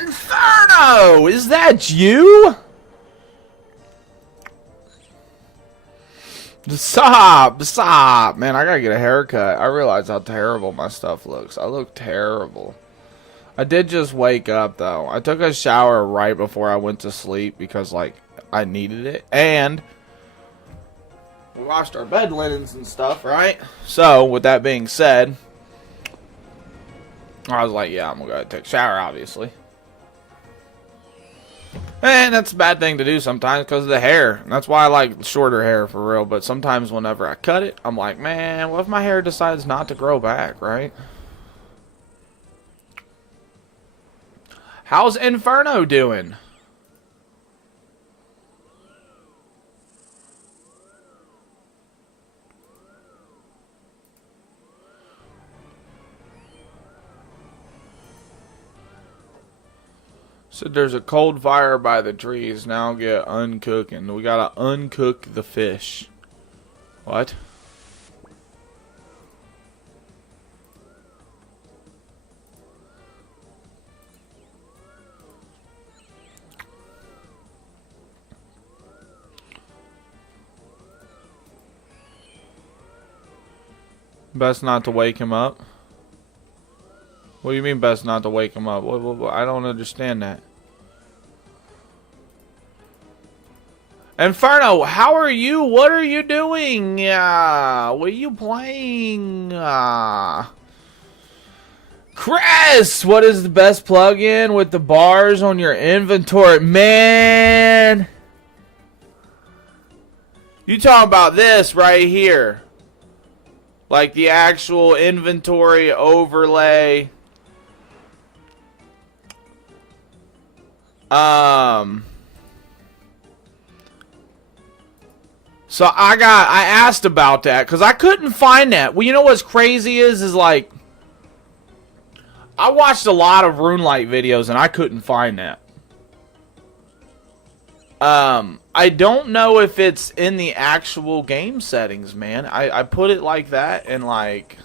Inferno! Is that you? Stop! Man, I gotta get a haircut. I realize how terrible my stuff looks. I look terrible. I did just wake up, though. I took a shower right before I went to sleep because, like, I needed it. And we washed our bed linens and stuff, right? So, with that being said, I was like, yeah, I'm gonna go take a shower, obviously. And that's a bad thing to do sometimes because of the hair. And that's why I like shorter hair for real. But sometimes whenever I cut it, I'm like, man, what if my hair decides not to grow back, right? How's Inferno doing? So there's a cold fire by the trees. Now get uncooking. We gotta uncook the fish. What? Best not to wake him up. What do you mean best not to wake him up? What? I don't understand that. Inferno, how are you? What are you doing? What are you playing? Chris, what is the best plugin with the bars on your inventory? Man! You talking about this right here. Like the actual inventory overlay. So I asked about that because I couldn't find that. Well, you know what's crazy is like I watched a lot of RuneLite videos and I couldn't find that. I don't know if it's in the actual game settings, man. I put it like that and like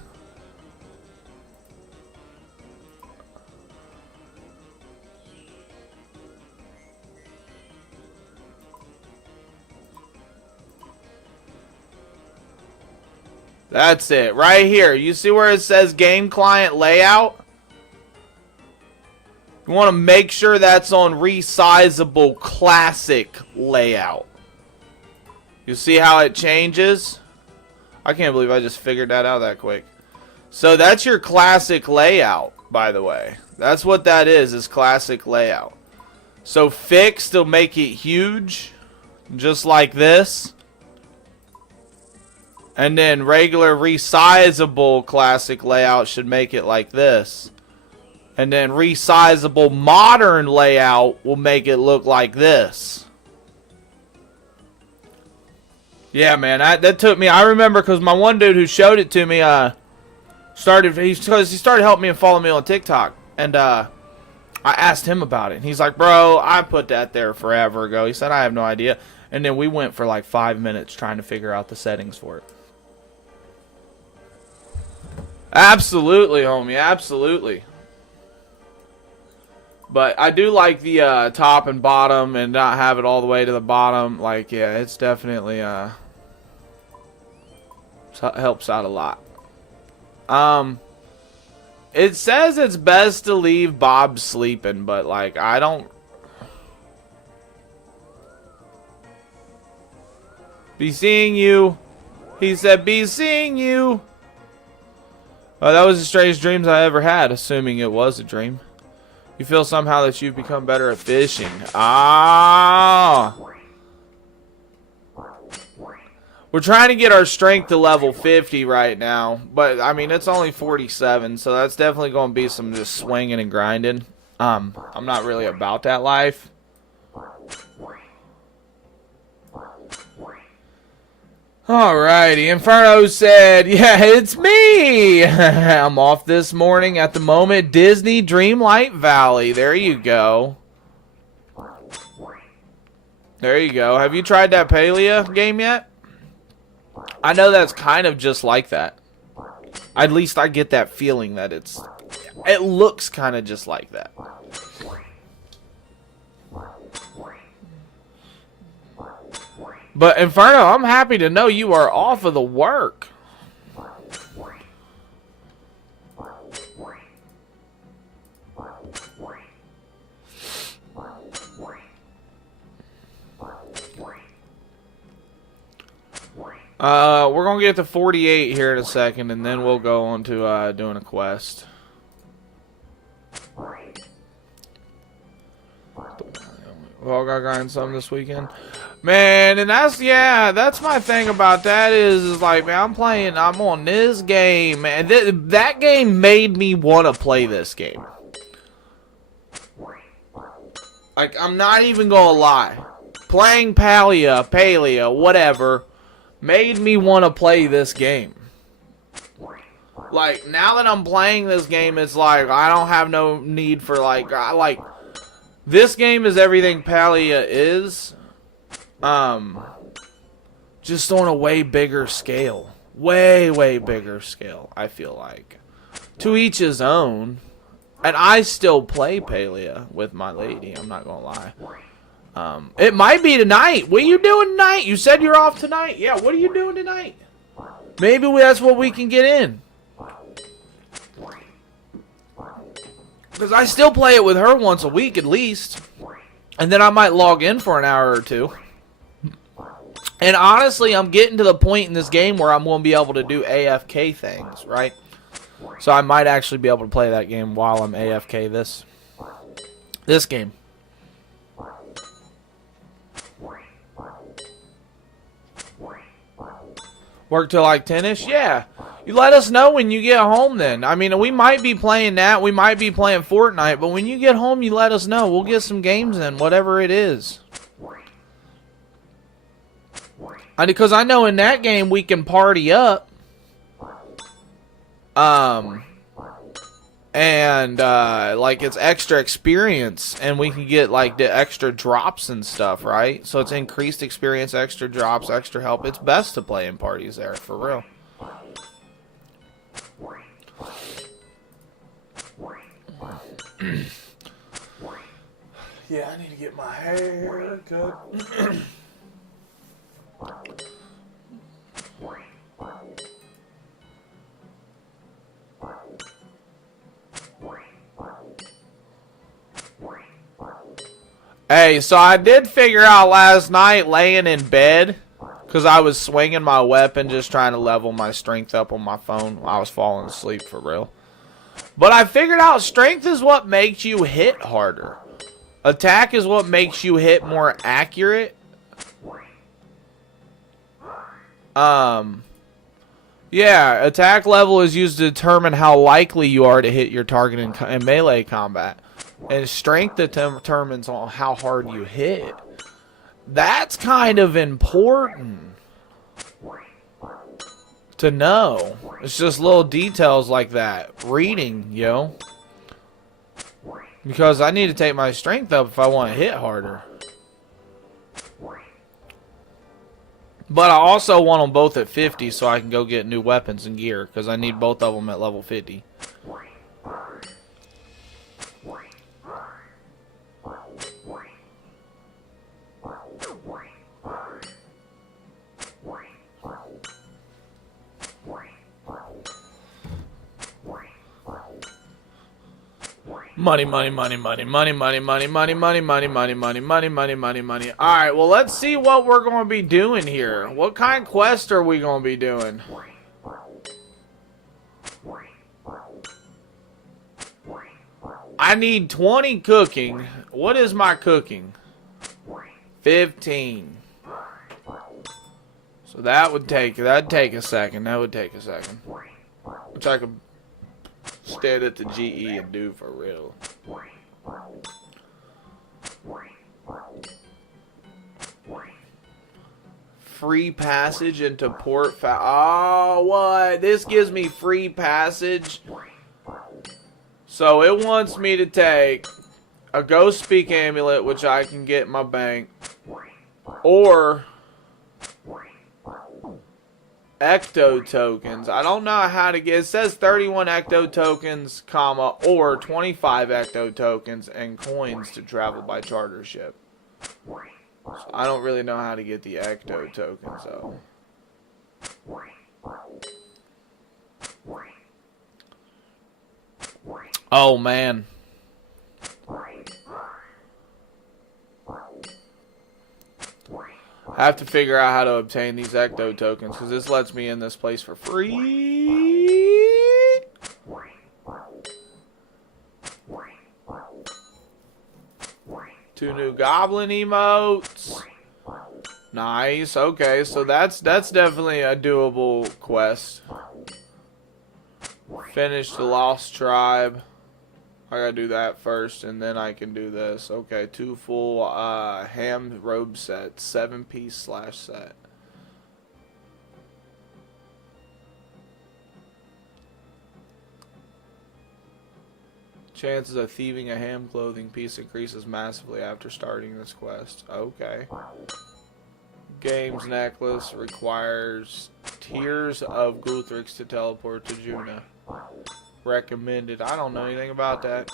that's it, right here. You see where it says game client layout? You want to make sure that's on resizable classic layout. You see how it changes? I can't believe I just figured that out that quick. So that's your classic layout, by the way. That's what that is classic layout. So fixed will make it huge, just like this. And then regular resizable classic layout should make it like this. And then resizable modern layout will make it look like this. Yeah, man, that took me. I remember because my one dude who showed it to me he started helping me and following me on TikTok. And I asked him about it. And he's like, bro, I put that there forever ago. He said, I have no idea. And then we went for like 5 minutes trying to figure out the settings for it. Absolutely, homie. Absolutely. But I do like the top and bottom and not have it all the way to the bottom. Like, yeah, it's definitely helps out a lot. It says it's best to leave Bob sleeping, but like I don't. Be seeing you. He said, be seeing you. Oh, that was the strangest dreams I ever had, assuming it was a dream. You feel somehow that you've become better at fishing. Ah. We're trying to get our strength to level 50 right now. But, I mean, it's only 47. So that's definitely going to be some just swinging and grinding. I'm not really about that life. Alrighty, Inferno said, yeah, it's me! I'm off this morning at the moment. Disney Dreamlight Valley. There you go. There you go. Have you tried that Palia game yet? I know that's kind of just like that. At least I get that feeling that it looks kind of just like that. But Inferno, I'm happy to know you are off of the work. We're gonna get to 48 here in a second, and then we'll go on to doing a quest. We all got grind some this weekend, man, and that's my thing about that is like, man, I'm on this game, man. That game made me want to play this game. Like, I'm not even gonna lie, playing Palea, whatever, made me want to play this game. Like, now that I'm playing this game, it's like, I don't have no need for, this game is everything Palea is, just on a way bigger scale. Way bigger scale, I feel like. To each his own. And I still play Palea with my lady, I'm not gonna lie. It might be tonight. What are you doing tonight? You said you're off tonight. Yeah, what are you doing tonight? Maybe that's what we can get in. Because I still play it with her once a week at least. And then I might log in for an hour or two. And honestly, I'm getting to the point in this game where I'm going to be able to do AFK things, right? So I might actually be able to play that game while I'm AFK this game. Work till like 10-ish? Yeah. You let us know when you get home then. I mean, we might be playing that. We might be playing Fortnite. But when you get home, you let us know. We'll get some games in, whatever it is. Because I know in that game we can party up. Like, it's extra experience, and we can get, like, the extra drops and stuff, right? So it's increased experience, extra drops, extra help. It's best to play in parties there, for real. Yeah, I need to get my hair cut. Hey, so I did figure out last night laying in bed, because I was swinging my weapon just trying to level my strength up on my phone. I was falling asleep for real. But I figured out strength is what makes you hit harder. Attack is what makes you hit more accurate. Yeah, attack level is used to determine how likely you are to hit your target in melee combat. And strength determines on how hard you hit. That's kind of important to know. It's just little details like that. Reading, yo. Because I need to take my strength up if I want to hit harder. But I also want them both at 50 so I can go get new weapons and gear. Because I need both of them at level 50. Money. Alright, well, let's see what we're going to be doing here. What kind of quest are we going to be doing? I need 20 cooking. What is my cooking? 15. So that'd take a second. That would take a second. Which I could stand at the GE and do for real. Free passage into Port oh, what? This gives me free passage. So it wants me to take a Ghost Speak amulet, which I can get in my bank, or Ecto tokens. I don't know how to get. It says 31 ecto tokens, comma, or 25 ecto tokens and coins to travel by charter ship. So I don't really know how to get the ecto tokens though. Oh man. I have to figure out how to obtain these ecto tokens because this lets me in this place for free. 2 new goblin emotes. Nice. Okay, so that's definitely a doable quest. Finish the Lost Tribe. I gotta do that first, and then I can do this. Okay, 2 full ham robe sets, 7-piece /set. Chances of thieving a ham clothing piece increases massively after starting this quest. Okay. Games necklace requires Tears of Guthrix to teleport to Juna. Recommended. I don't know anything about that.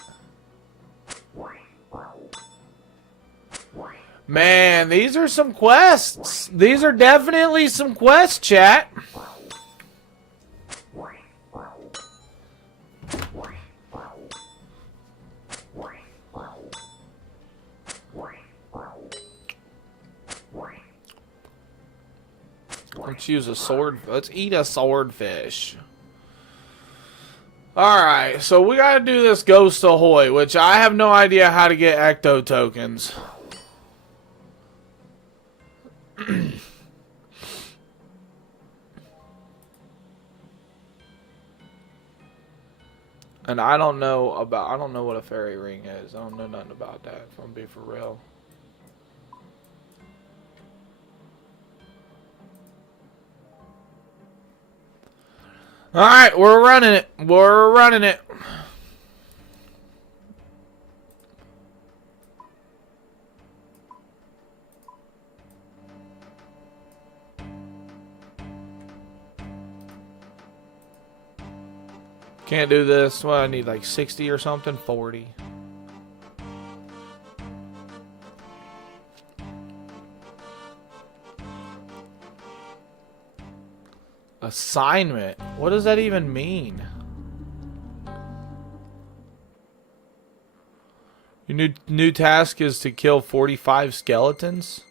Man, these are some quests. These are definitely some quests, chat. Let's use a sword. Let's eat a swordfish. Alright, so we gotta do this Ghost Ahoy, which I have no idea how to get ecto tokens. And I don't know what a fairy ring is. I don't know nothing about that, if I'm being for real. Alright, we're running it. We're running it. Can't do this. Well, I need like 60 or something. 40. Assignment? What does that even mean? Your new task is to kill 45 skeletons?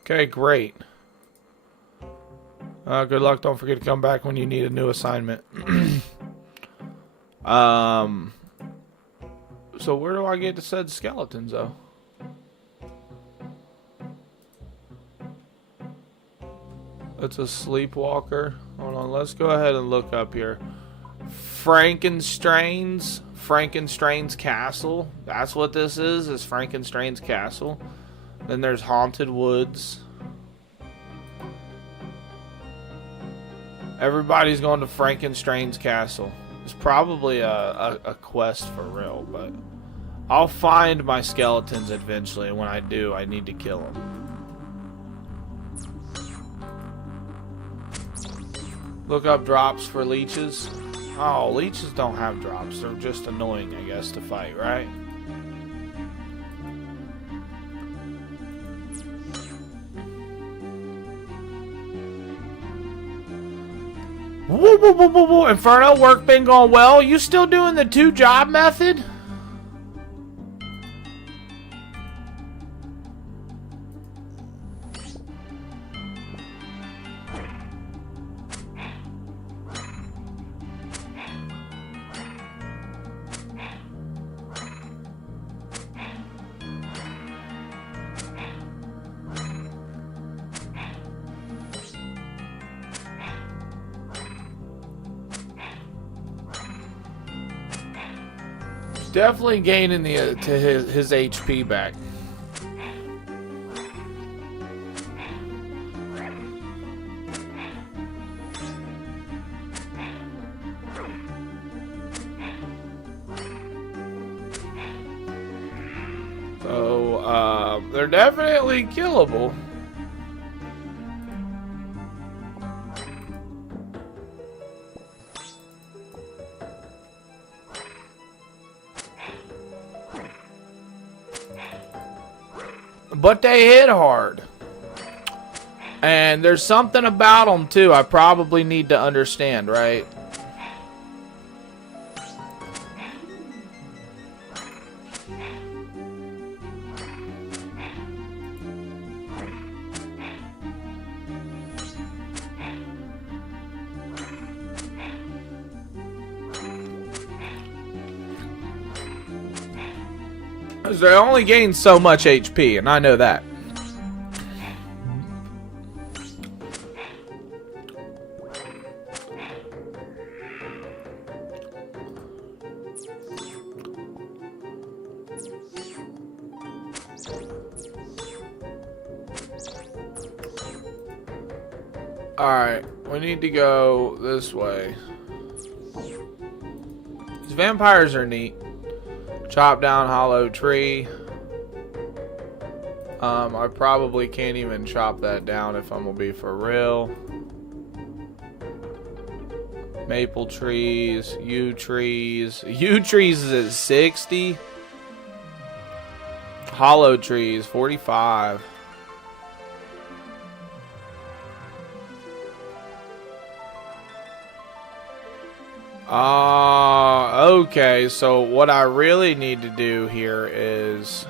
Okay, great. Good luck. Don't forget to come back when you need a new assignment. So where do I get the said skeletons, though? It's a sleepwalker. Hold on, let's go ahead and look up here. Frankenstein's Castle. That's what this is Frankenstein's Castle. Then there's Haunted Woods. Everybody's going to Frankenstein's Castle. It's probably a quest for real, but I'll find my skeletons eventually, and when I do, I need to kill them. Look up drops for leeches. Oh, leeches don't have drops. They're just annoying, I guess, to fight, right? Woo, woo, woo, woo, woo. Inferno, work been going well. You still doing the 2-job method? Definitely gaining the to his HP back. So they're definitely killable. but they hit hard. And there's something about them, too, I probably need to understand, right? Because they only gain so much HP, and I know that. Alright, we need to go this way. These vampires are neat. Chop down hollow tree. I probably can't even chop that down if I'm gonna be for real. Maple trees, yew trees. Yew trees is at 60. Hollow trees, 45. Okay, so what I really need to do here is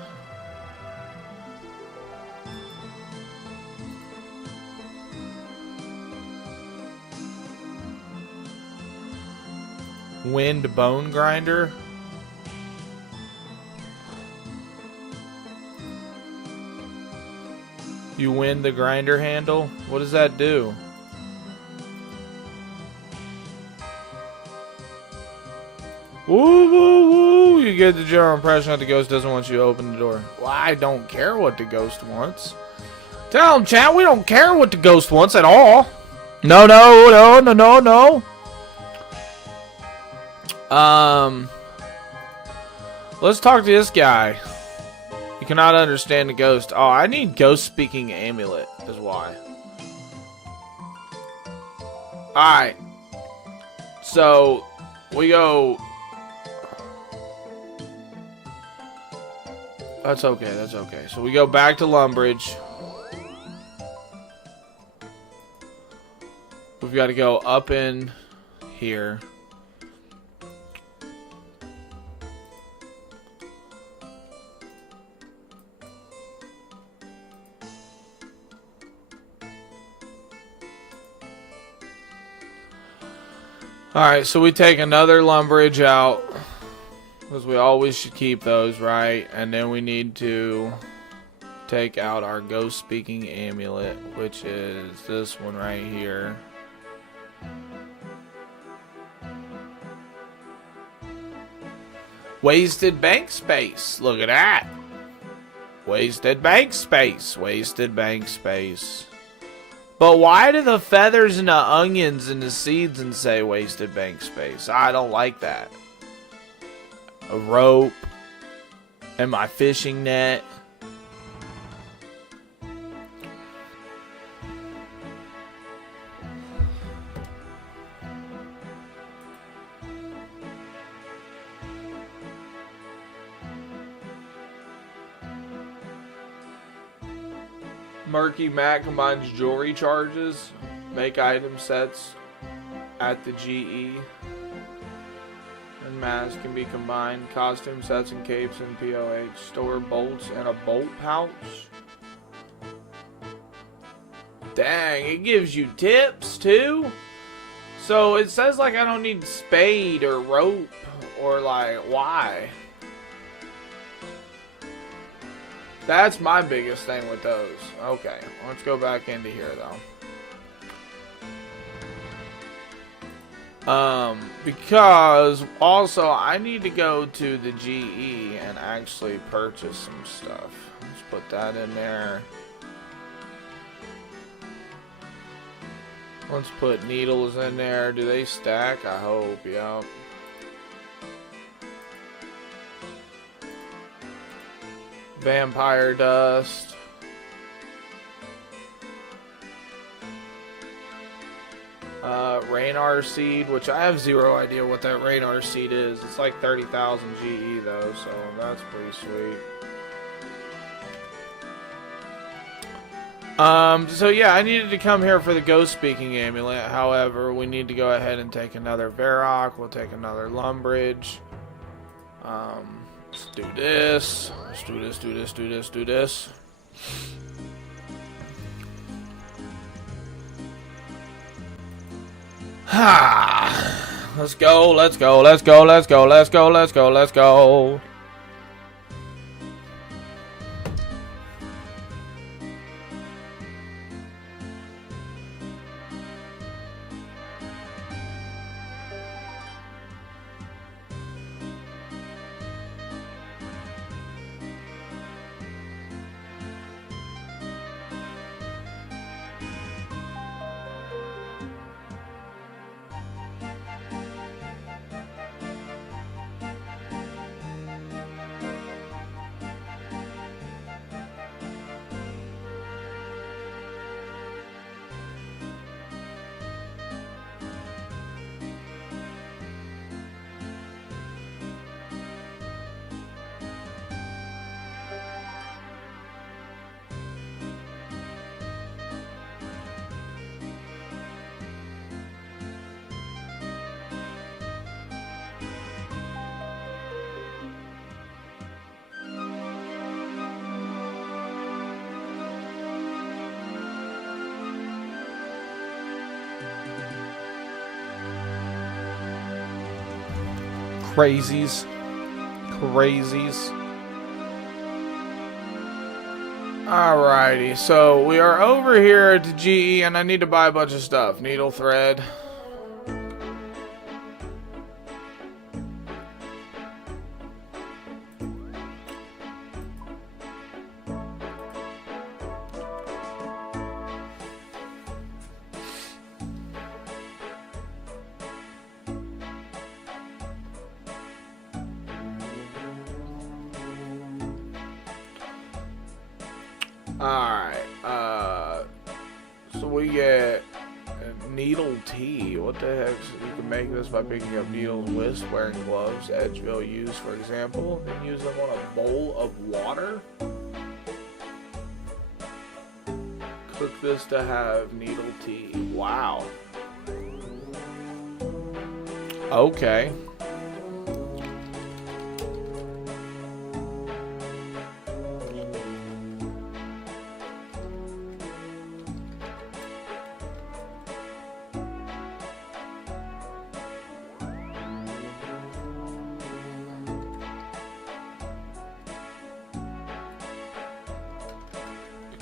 wind bone grinder. You wind the grinder handle? What does that do? Woo, woo, woo. You get the general impression that the ghost doesn't want you to open the door. Well, I don't care what the ghost wants. Tell him, chat, we don't care what the ghost wants at all. No, no, no, no, no, no. Let's talk to this guy. You cannot understand the ghost. Oh, I need ghost speaking amulet is why. Alright. So, we go... That's okay, that's okay. So we go back to Lumbridge. We've got to go up in here. Alright, so we take another Lumbridge out. Because we always should keep those, right? And then we need to take out our ghost speaking amulet, which is this one right here. Wasted bank space. Look at that. Wasted bank space. Wasted bank space. But why do the feathers and the onions and the seeds and say wasted bank space? I don't like that. A rope and my fishing net. Murky Matt combines jewelry charges, make item sets at the GE. And masks can be combined. Costume sets and capes and POH. Store bolts and a bolt pouch. Dang, it gives you tips too. So it says like I don't need spade or rope or like why? That's my biggest thing with those. Okay, let's go back into here though. Because also I need to go to the GE and actually purchase some stuff. Let's put that in there. Let's put needles in there. Do they stack? I hope, yeah. Vampire dust. Raynar seed, which I have zero idea what that Raynar seed is. It's like 30,000 GE though, so that's pretty sweet. So yeah, I needed to come here for the ghost speaking amulet. However, we need to go ahead and take another Varrock. We'll take another Lumbridge. Let's do this. Let's do this, do this, do this, do this. Ha! Let's go, let's go, let's go, let's go, let's go, let's go, let's go. Crazies. Crazies. Alrighty, so we are over here at the GE and I need to buy a bunch of stuff. Needle thread. Alright, so we get needle tea. What the heck? So you can make this by picking up needles, wisp, wearing gloves. Edgeville use, for example, and use them on a bowl of water. Cook this to have needle tea. Wow. Okay.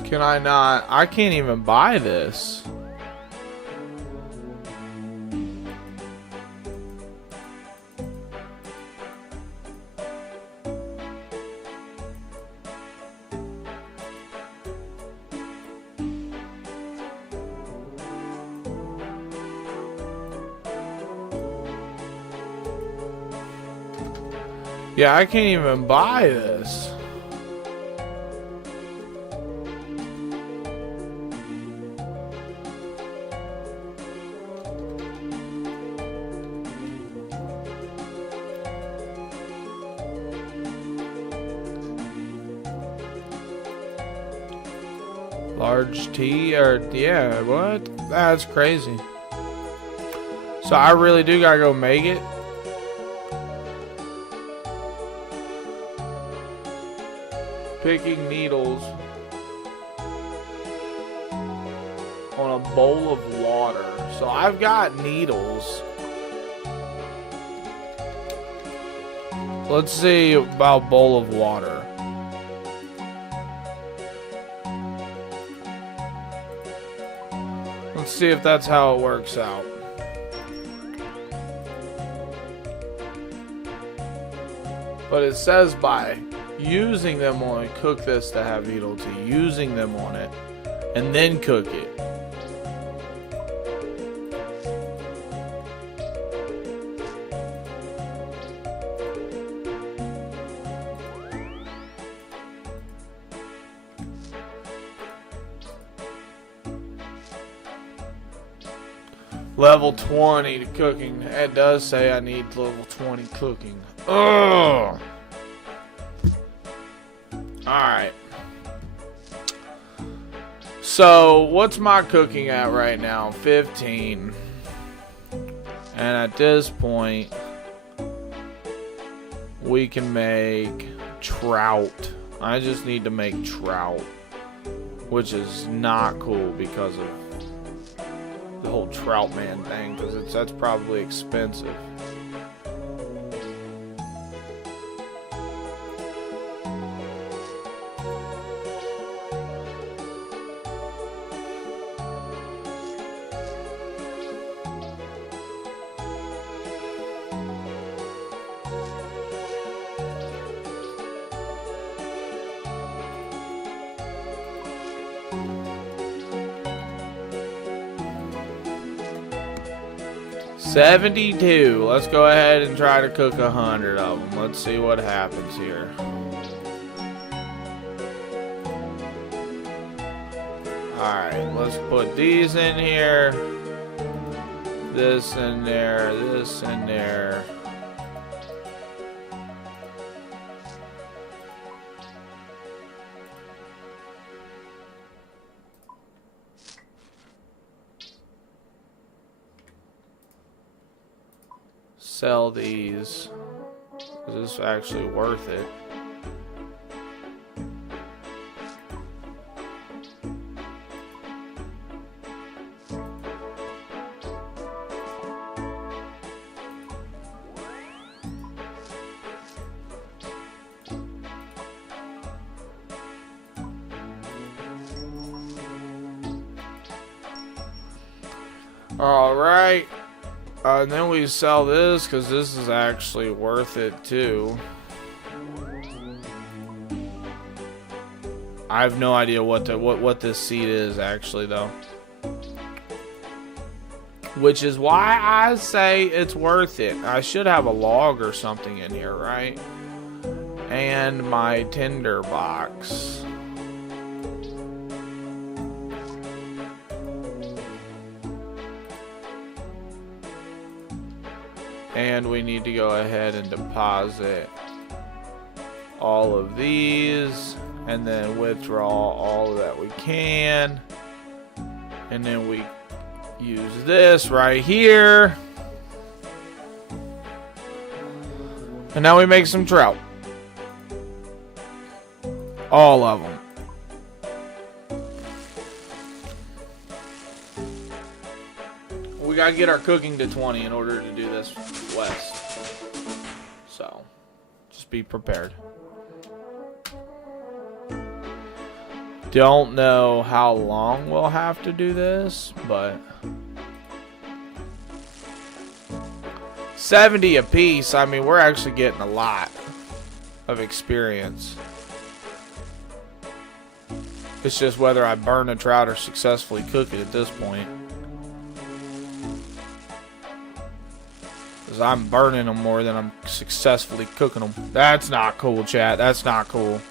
Can I not? I can't even buy this. Yeah, I can't even buy this. Large tea, or yeah, what? That's crazy. So I really do gotta go make it. Picking needles on a bowl of water. So I've got needles. Let's see about bowl of water. Let's see if that's how it works out. But it says by using them on it, cook this to have needle tea. Using them on it, and then cook it. Level 20 to cooking. It does say I need level 20 cooking. Ugh. Alright. So, what's my cooking at right now? 15. And at this point, we can make trout. I just need to make trout, which is not cool because of the whole trout man thing, because that's probably expensive. $72. Let's go ahead and try to cook 100 of them. Let's see what happens here. Alright, let's put these in here. This in there. This in there. Sell these. Is this actually worth it? All right. And then we sell this because this is actually worth it too. I have no idea what this seed is actually though. Which is why I say it's worth it. I should have a log or something in here, right? And my tinder box. And we need to go ahead and deposit all of these and then withdraw all that we can. And then we use this right here. And now we make some trout. All of them. We gotta get our cooking to 20 in order to do this west. So, just be prepared. Don't know how long we'll have to do this, but 70 a piece. I mean, we're actually getting a lot of experience. It's just whether I burn a trout or successfully cook it at this point. Because I'm burning them more than I'm successfully cooking them. That's not cool, chat. That's not cool.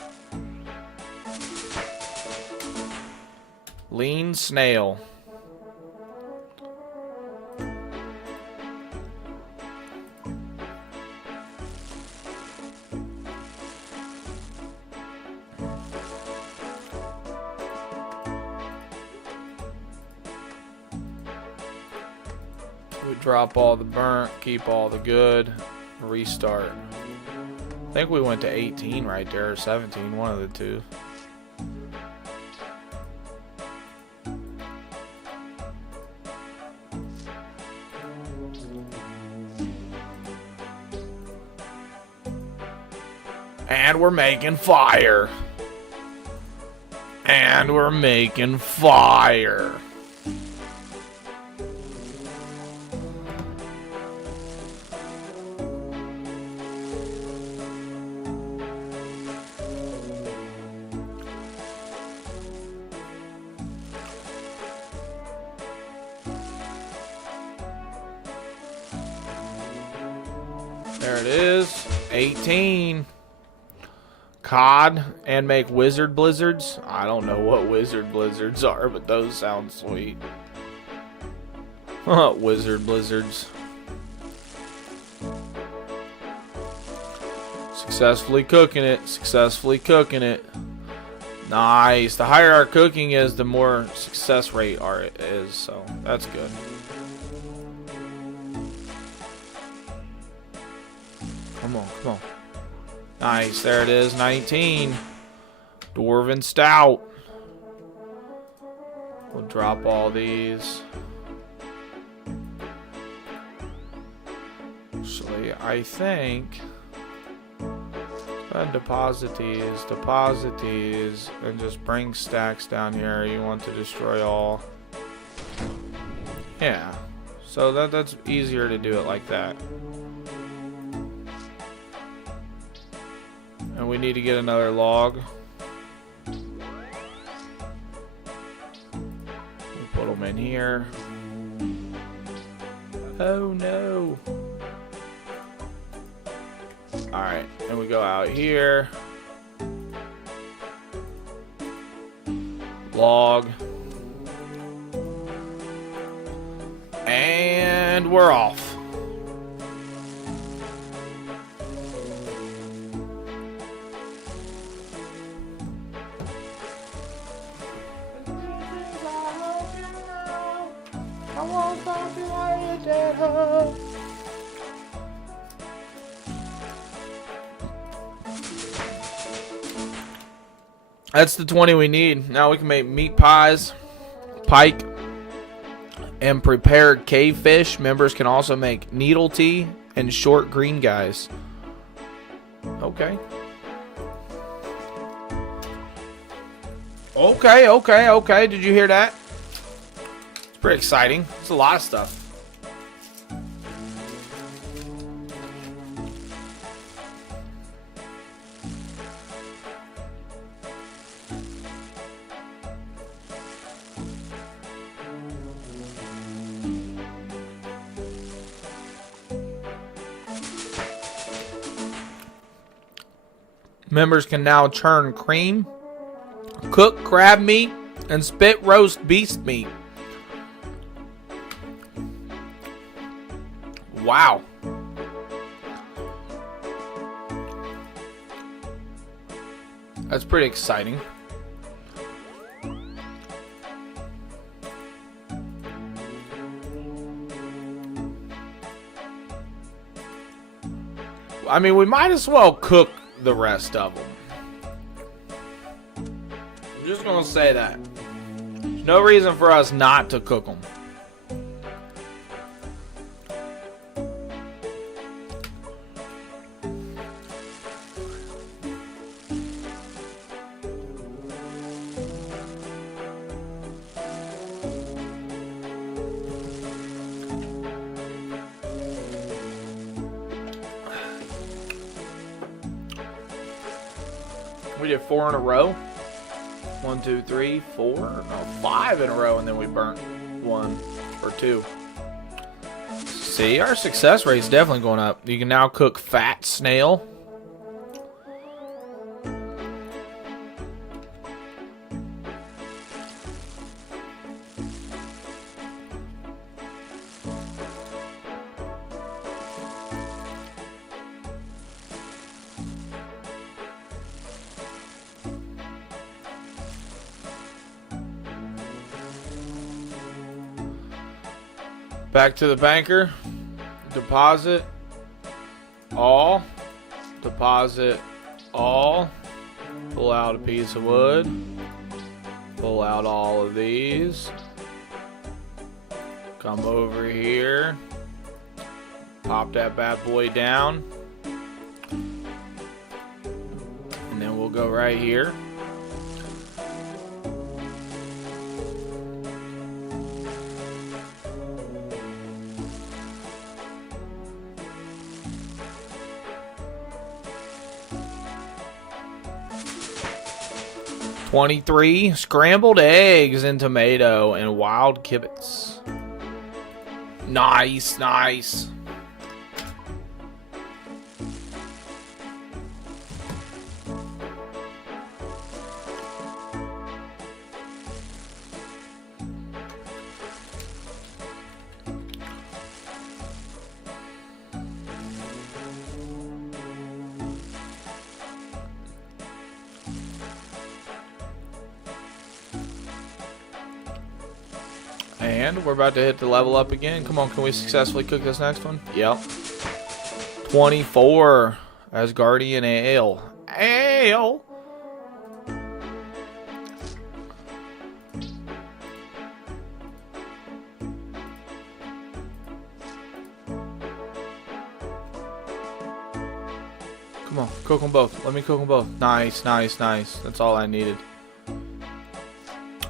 Lean snail. We drop all the burnt, keep all the good, restart. I think we went to 18 right there, or 17, one of the two. And we're making fire. And we're making fire. There it is. 18. Cod and make wizard blizzards. I don't know what wizard blizzards are, but those sound sweet. Wizard blizzards. Successfully cooking it. Successfully cooking it. Nice. The higher our cooking is, the more success rate our is. So that's good. Come on, come on. Nice. There it is. 19. Dwarven Stout. We'll drop all these. Actually, I think deposit these, and just bring stacks down here. You want to destroy all. Yeah. So that's easier to do it like that. And we need to get another log. We'll put them in here. Oh no. Alright, and we go out here. Log. And we're off. I won't stop you while you're dead, huh? That's the 20 we need. Now we can make meat pies, pike, and prepared cave fish. Members can also make needle tea and short green guys. Okay. Okay. Did you hear that? It's pretty exciting. It's a lot of stuff. Members can now churn cream, cook crab meat, and spit roast beast meat. Wow. That's pretty exciting. I mean, we might as well cook the rest of them. I'm just gonna say that. There's no reason for us not to cook them. We did 4 in a row. 1, 2, 3, 4. No, 5 in a row, and then we burnt 1 or 2. See, our success rate is definitely going up. You can now cook fat snail. Back to the banker. Deposit all. Deposit all. Pull out a piece of wood. Pull out all of these. Come over here. Pop that bad boy down. And then we'll go right here. $23 scrambled eggs and tomato and wild kibitz. Nice, nice. And we're about to hit the level up again. Come on, can we successfully cook this next one? Yep. 24 as Guardian Ale. Ale! Come on, cook them both. Let me cook them both. Nice, nice, nice. That's all I needed.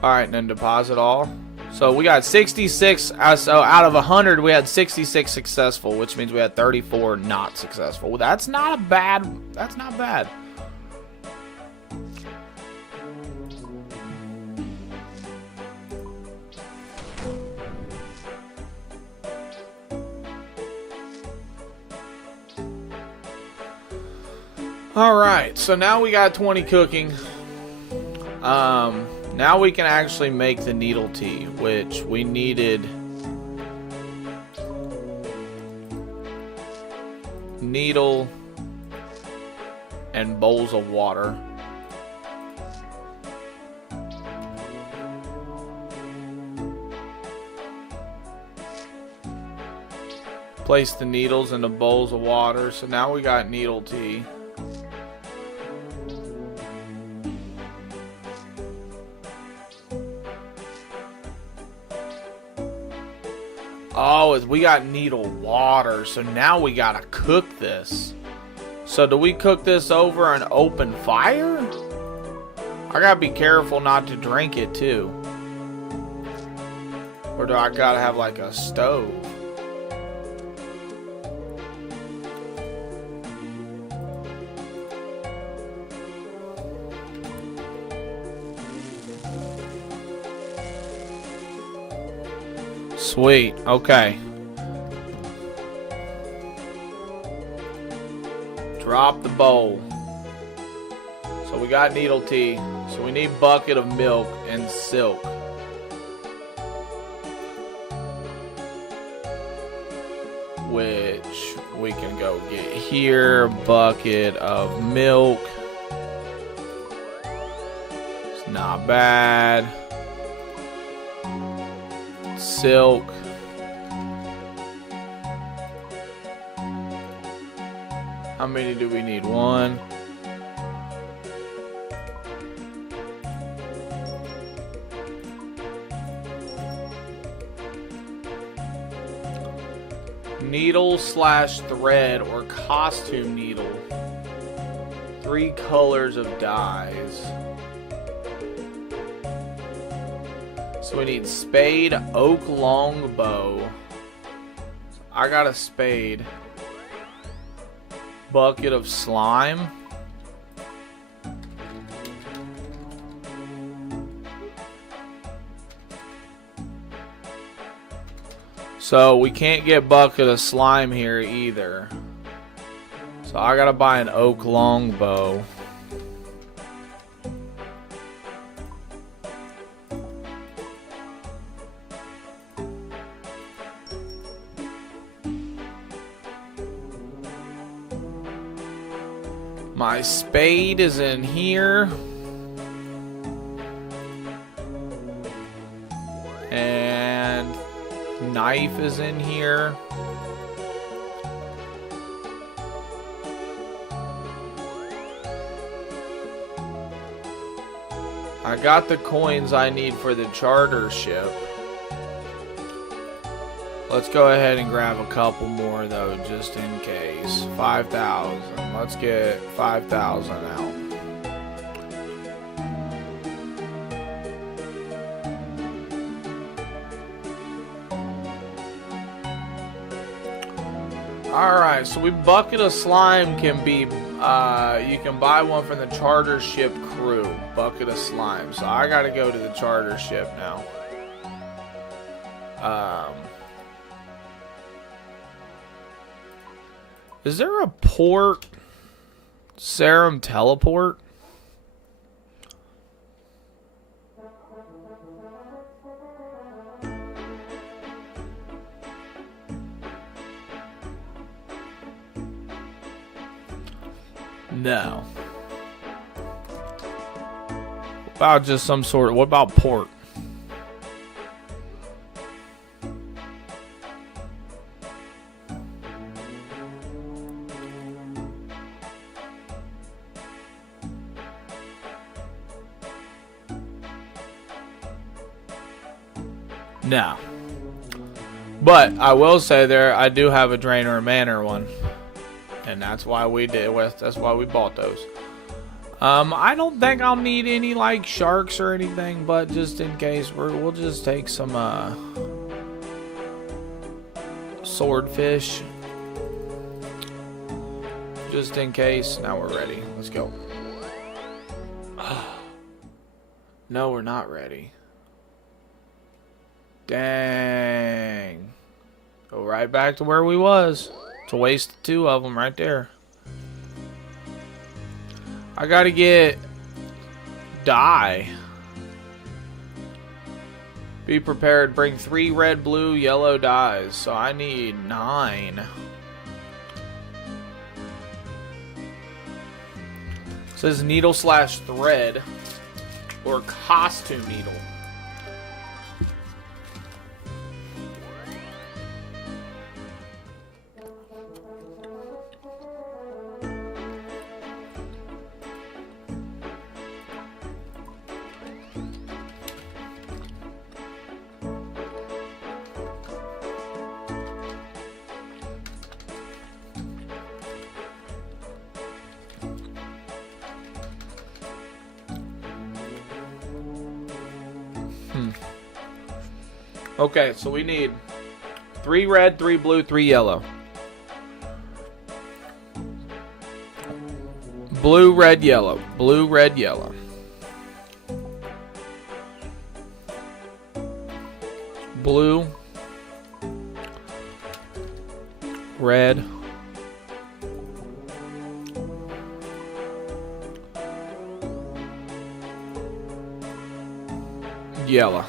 Alright, and then deposit all. So we got 66. So out of 100, we had 66 successful, which means we had 34 not successful. Well, that's not bad. That's not bad. Alright, so now we got 20 cooking. Now we can actually make the needle tea, which we needed needle and bowls of water. Place the needles in the bowls of water, so now we got needle tea. Oh, we got needle water, so now we gotta cook this. So do we cook this over an open fire? I gotta be careful not to drink it too. Or do I gotta have like a stove? Sweet, okay. Drop the bowl. So we got needle tea. So we need bucket of milk and silk. Which we can go get here. Bucket of milk. It's not bad. Silk. How many do we need? One. Needle slash thread or costume needle. 3 colors of dyes. So we need spade, oak longbow. I got a spade. Bucket of slime. So we can't get bucket of slime here either. So I gotta buy an oak longbow. My spade is in here. And knife is in here. I got the coins I need for the charter ship. Let's go ahead and grab a couple more though, just in case. 5,000. Let's get 5,000 out. Alright, so bucket of slime can be, you can buy one from the charter ship crew. Bucket of slime. So I gotta go to the charter ship now. Is there a port? Serum teleport? No. What about just some sort of, what about port? No. But I will say I do have a Draenor Manor one. And that's why we that's why we bought those. I don't think I'll need any like sharks or anything, but just in case we'll just take some swordfish. Just in case. Now we're ready. Let's go. No, we're not ready. Dang. Go right back to where we was. It's a waste of 2 of them right there. I gotta get dye. Be prepared. Bring 3 red, blue, yellow dyes. So I need 9. It says needle / thread or costume needle. Okay, so we need 3 red, 3 blue, 3 yellow. Blue, red, yellow. Blue, red, yellow. Blue. Red. Yellow.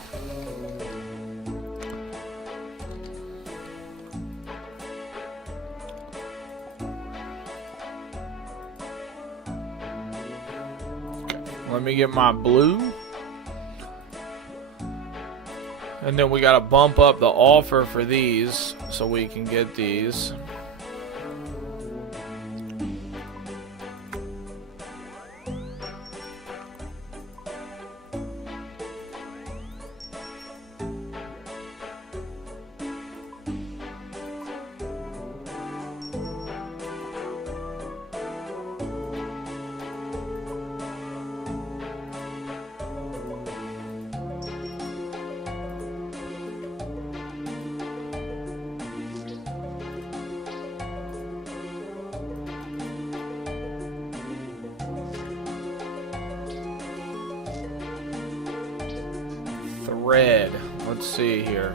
Let me get my blue. And then we got to bump up the offer for these so we can get these. Red. Let's see here.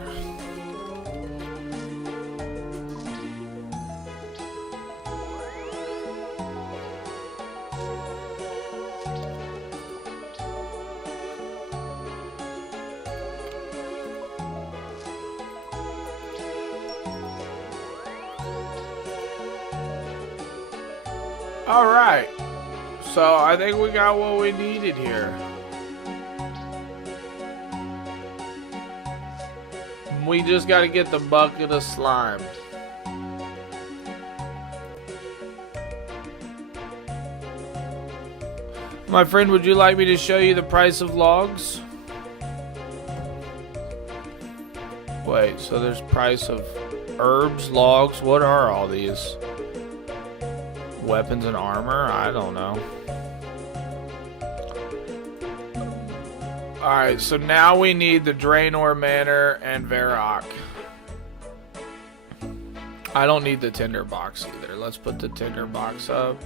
All right. So I think we got what we needed here. We just got to get the bucket of slime. My friend, would you like me to show you the price of logs? Wait, so there's price of herbs, logs. What are all these? Weapons and armor? I don't know. Alright, so now we need the Draenor Manor and Varrock. I don't need the tinder box either. Let's put the tinder box up.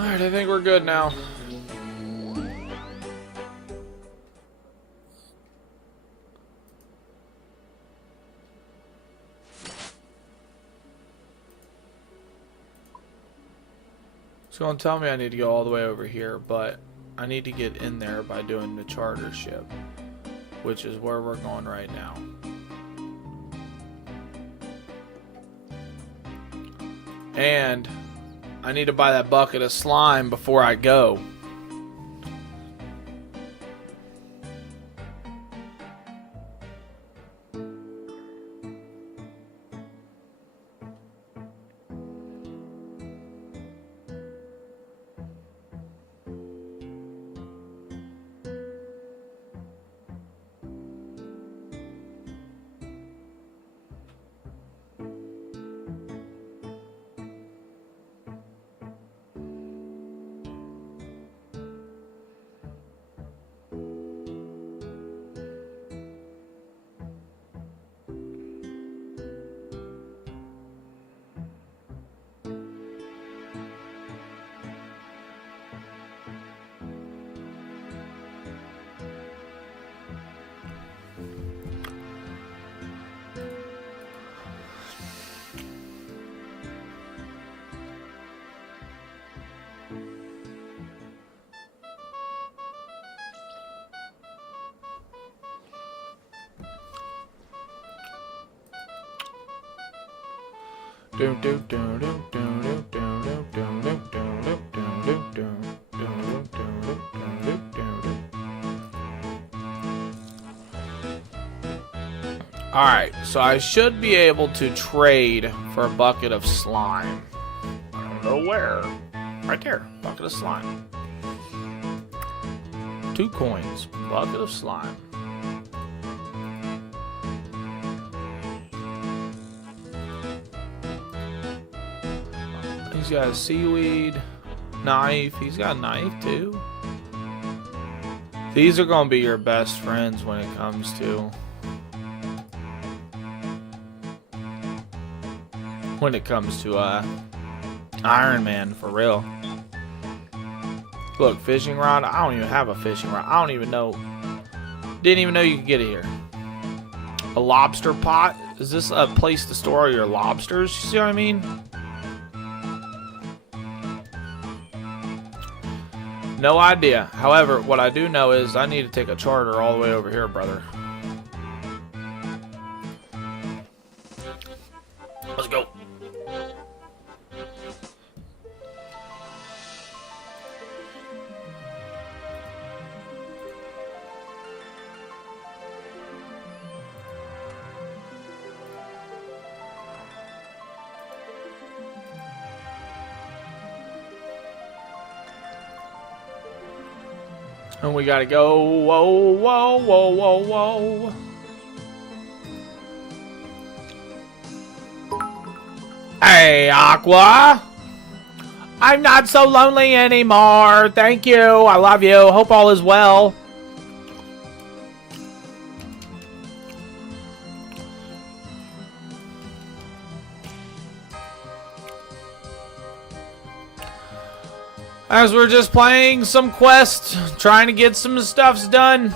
Alright, I think we're good now. It's going to tell me I need to go all the way over here, but I need to get in there by doing the charter ship, which is where we're going right now. And I need to buy that bucket of slime before I go. Alright, so I should be able to trade for a bucket of slime. I don't know where. Right there, bucket of slime. 2 coins, bucket of slime. He's got a seaweed knife. He's got a knife too. These are gonna be your best friends when it comes to Iron Man, for real. Look, fishing rod. I don't even have a fishing rod. I don't even know. Didn't even know you could get it here. A lobster pot. Is this a place to store your lobsters? You see what I mean? No idea. However, what I do know is I need to take a charter all the way over here, brother. Let's go. And we gotta go. Whoa, whoa, whoa, whoa, whoa. Hey, Aqua. I'm not so lonely anymore. Thank you. I love you. Hope all is well. As we're just playing some quest, trying to get some stuffs done.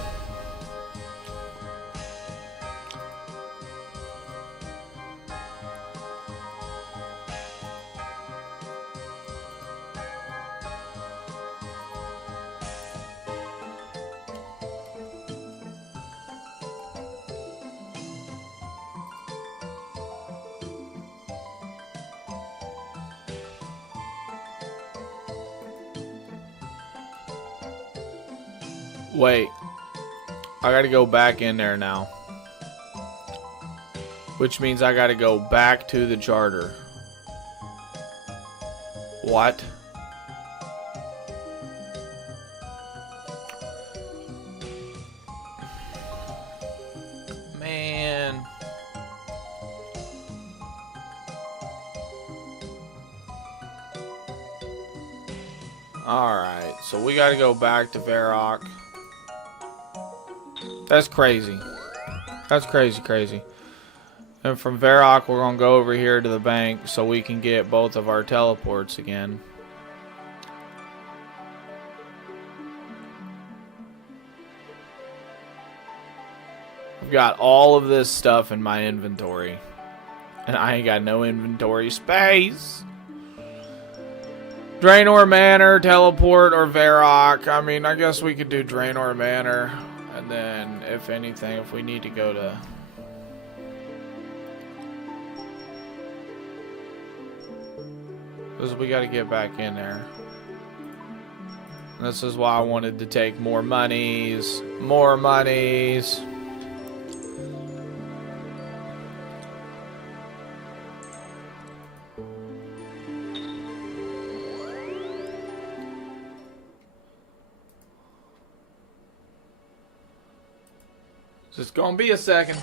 Wait, I gotta go back in there now. Which means I gotta go back to the charter. What? Man. Alright, so we gotta go back to Varrock. That's crazy. That's crazy. And from Varrock, we're going to go over here to the bank so we can get both of our teleports again. I've got all of this stuff in my inventory. And I ain't got no inventory space. Draenor Manor, teleport, or Varrock. I mean, I guess we could do Draenor Manor. And then, if anything, if we need to go to... Because we got to get back in there. This is why I wanted to take more monies. More monies. Just gonna be a second.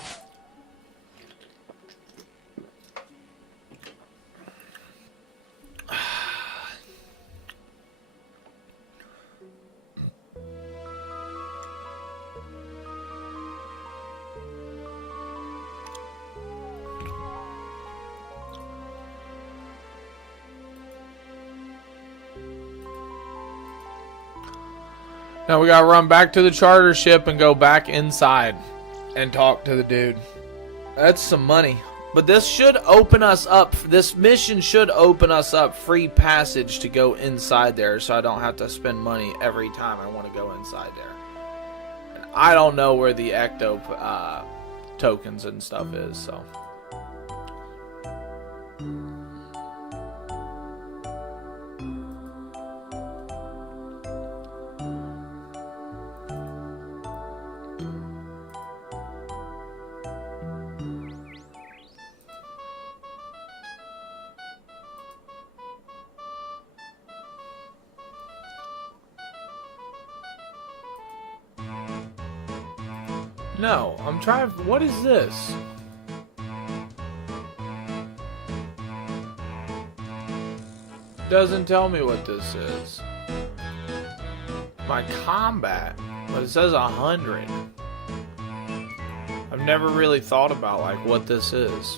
Now we gotta run back to the charter ship and go back inside and talk to the dude. That's some money. But this should open us up. This mission should open us up free passage to go inside there, so I don't have to spend money every time I want to go inside there. And I don't know where the ecto tokens and stuff is, so. No, I'm trying. What is this? Doesn't tell me what this is. My combat, but it says 100. I've never really thought about like what this is.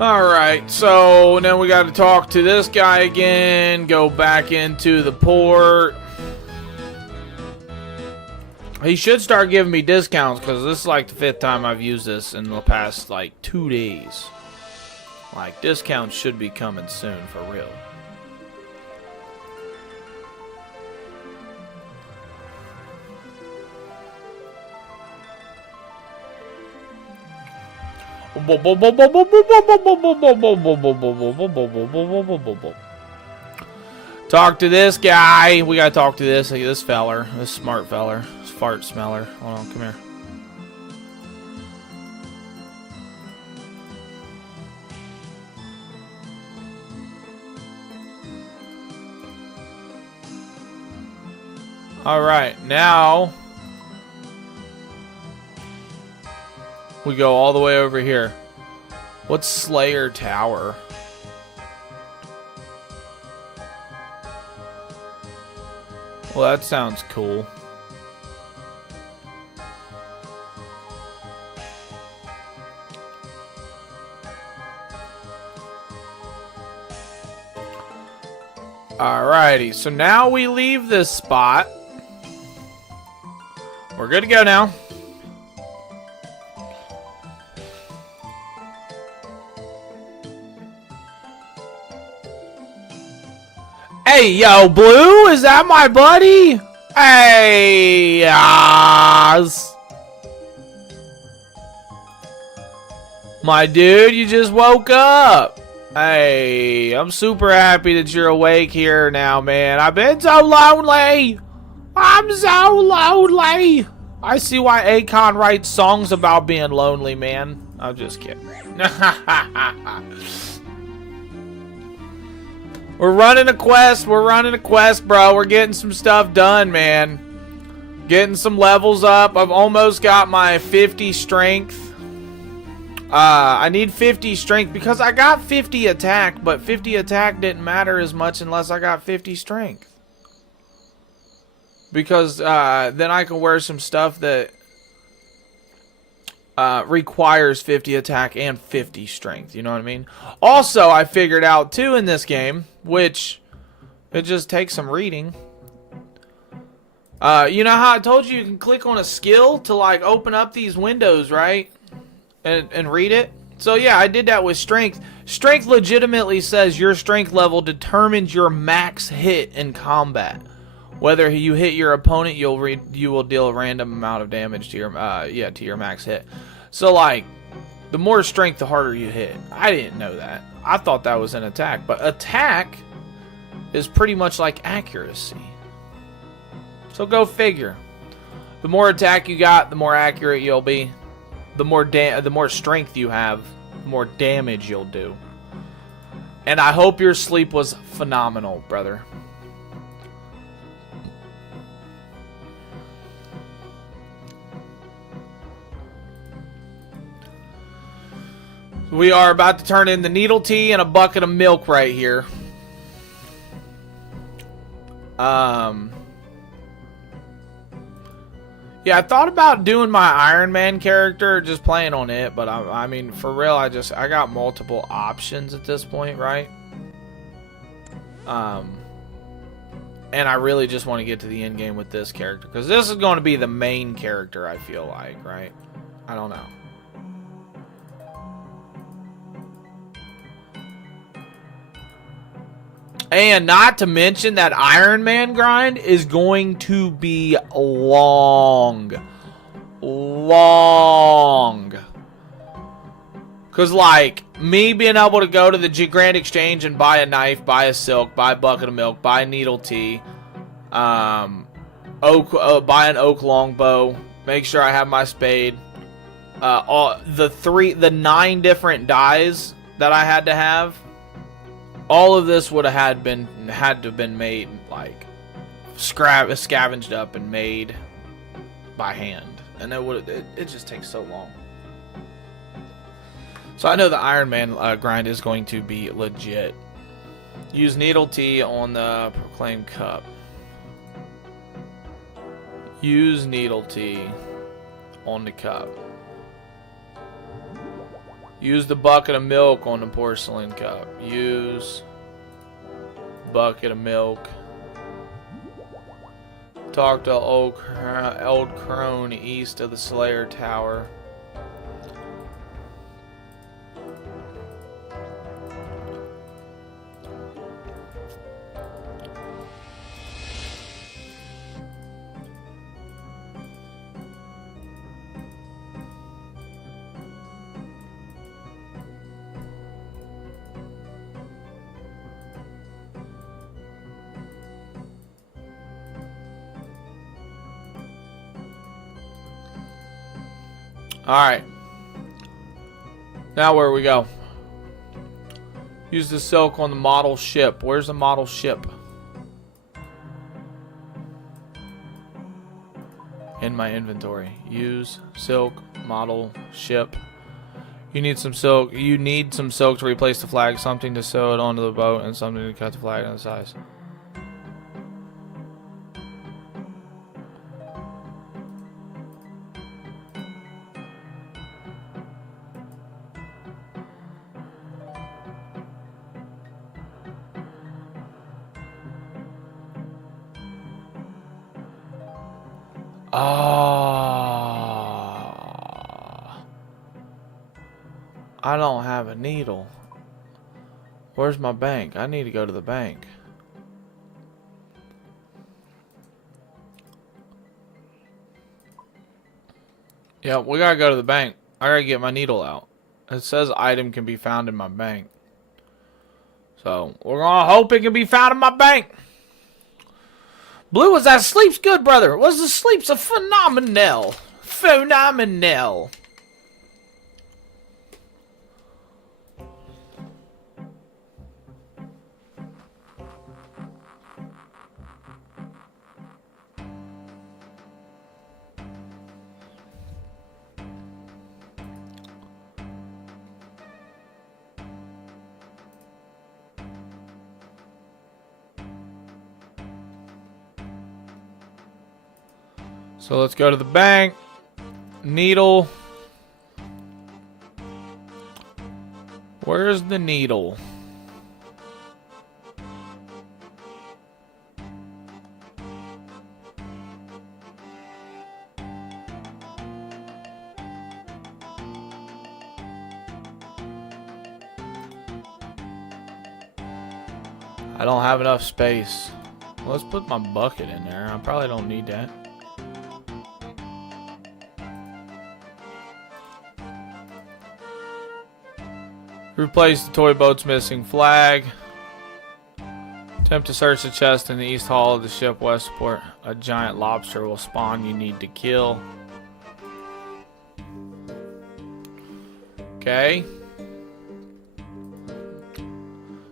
Alright, so now we got to talk to this guy again, go back into the port. He should start giving me discounts because this is like the 5th time I've used this in the past like 2 days. Like, discounts should be coming soon for real. Talk to this guy. We gotta talk to this feller, this smart feller, this fart smeller. Hold on, come here. All right, now we go all the way over here. What's Slayer Tower? Well, that sounds cool. Alrighty, so now we leave this spot. We're good to go now. Hey, yo, Blue, is that my buddy? Hey, yes. My dude, you just woke up. Hey, I'm super happy that you're awake here now, man. I've been so lonely. I'm so lonely. I see why Akon writes songs about being lonely, man. I'm just kidding. We're running a quest. We're running a quest, bro. We're getting some stuff done, man. Getting some levels up. I've almost got my 50 strength. I need 50 strength because I got 50 attack, but 50 attack didn't matter as much unless I got 50 strength. Because then I can wear some stuff that requires 50 attack and 50 strength. You know what I mean? Also, I figured out too in this game, which it just takes some reading. You know how I told you can click on a skill to like open up these windows, right? And read it. So yeah, I did that with strength. Strength legitimately says your strength level determines your max hit in combat. Whether you hit your opponent, you will deal a random amount of damage to your to your max hit. So like, the more strength, the harder you hit. I didn't know that. I thought that was an attack, but attack is pretty much like accuracy. So go figure. The more attack you got, the more accurate you'll be. The more strength you have, the more damage you'll do. And I hope your sleep was phenomenal, brother. We are about to turn in the needle tea and a bucket of milk right here. Yeah, I thought about doing my Iron Man character, just playing on it, but I mean, for real, I got multiple options at this point, right? And I really just want to get to the end game with this character, because this is going to be the main character, I feel like, right? I don't know. And not to mention that Iron Man grind is going to be long. Because, like, me being able to go to the Grand Exchange and buy a knife, buy a silk, buy a bucket of milk, buy a needle tea, buy an oak longbow, make sure I have my spade, the 9 different dyes that I had to have. All of this would have had to have been made like scavenged up and made by hand, and it just takes so long. So I know the Iron Man grind is going to be legit. Use needle tea on the proclaimed cup. Use needle tea on the cup. Use the bucket of milk on the porcelain cup. Use bucket of milk. Talk to old crone east of the Slayer Tower. Alright. Now where we go? Use the silk on the model ship. Where's the model ship? In my inventory. Use silk model ship. You need some silk. You need some silk to replace the flag, something to sew it onto the boat, and something to cut the flag on the size. I don't have a needle. Where's my bank? I need to go to the bank. Yeah, we gotta go to the bank. I gotta get my needle out. It says item can be found in my bank. So, we're gonna hope it can be found in my bank. Blue, was that sleep's good, brother? Was the sleep's a phenomenal? Phenomenal. So let's go to the bank. Needle. Where's the needle? I don't have enough space. Let's put my bucket in there. I probably don't need that. Replace the toy boat's missing flag. Attempt to search the chest in the east hall of the ship Westport. A giant lobster will spawn. You need to kill. Okay.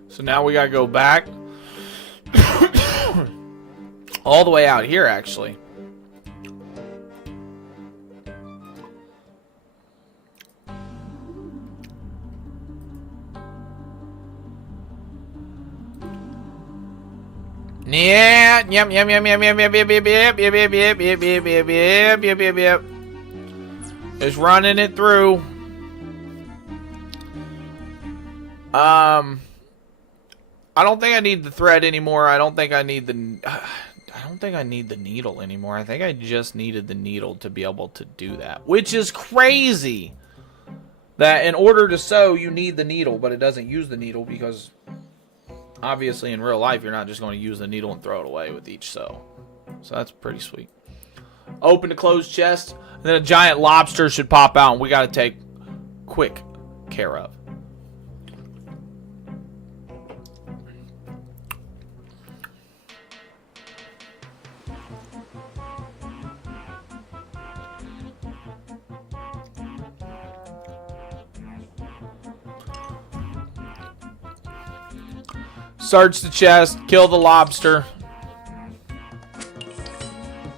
So now we gotta go back. All the way out here, actually. Yeah, yep. Just running it through. I don't think I need the thread anymore. I don't think I need the needle anymore. I think I just needed the needle to be able to do that, which is crazy. That in order to sew, you need the needle, but it doesn't use the needle because obviously in real life, you're not just going to use the needle and throw it away with each sew. So that's pretty sweet. Open the closed chest, and then a giant lobster should pop out, and we got to take quick care of. Search the chest, kill the lobster.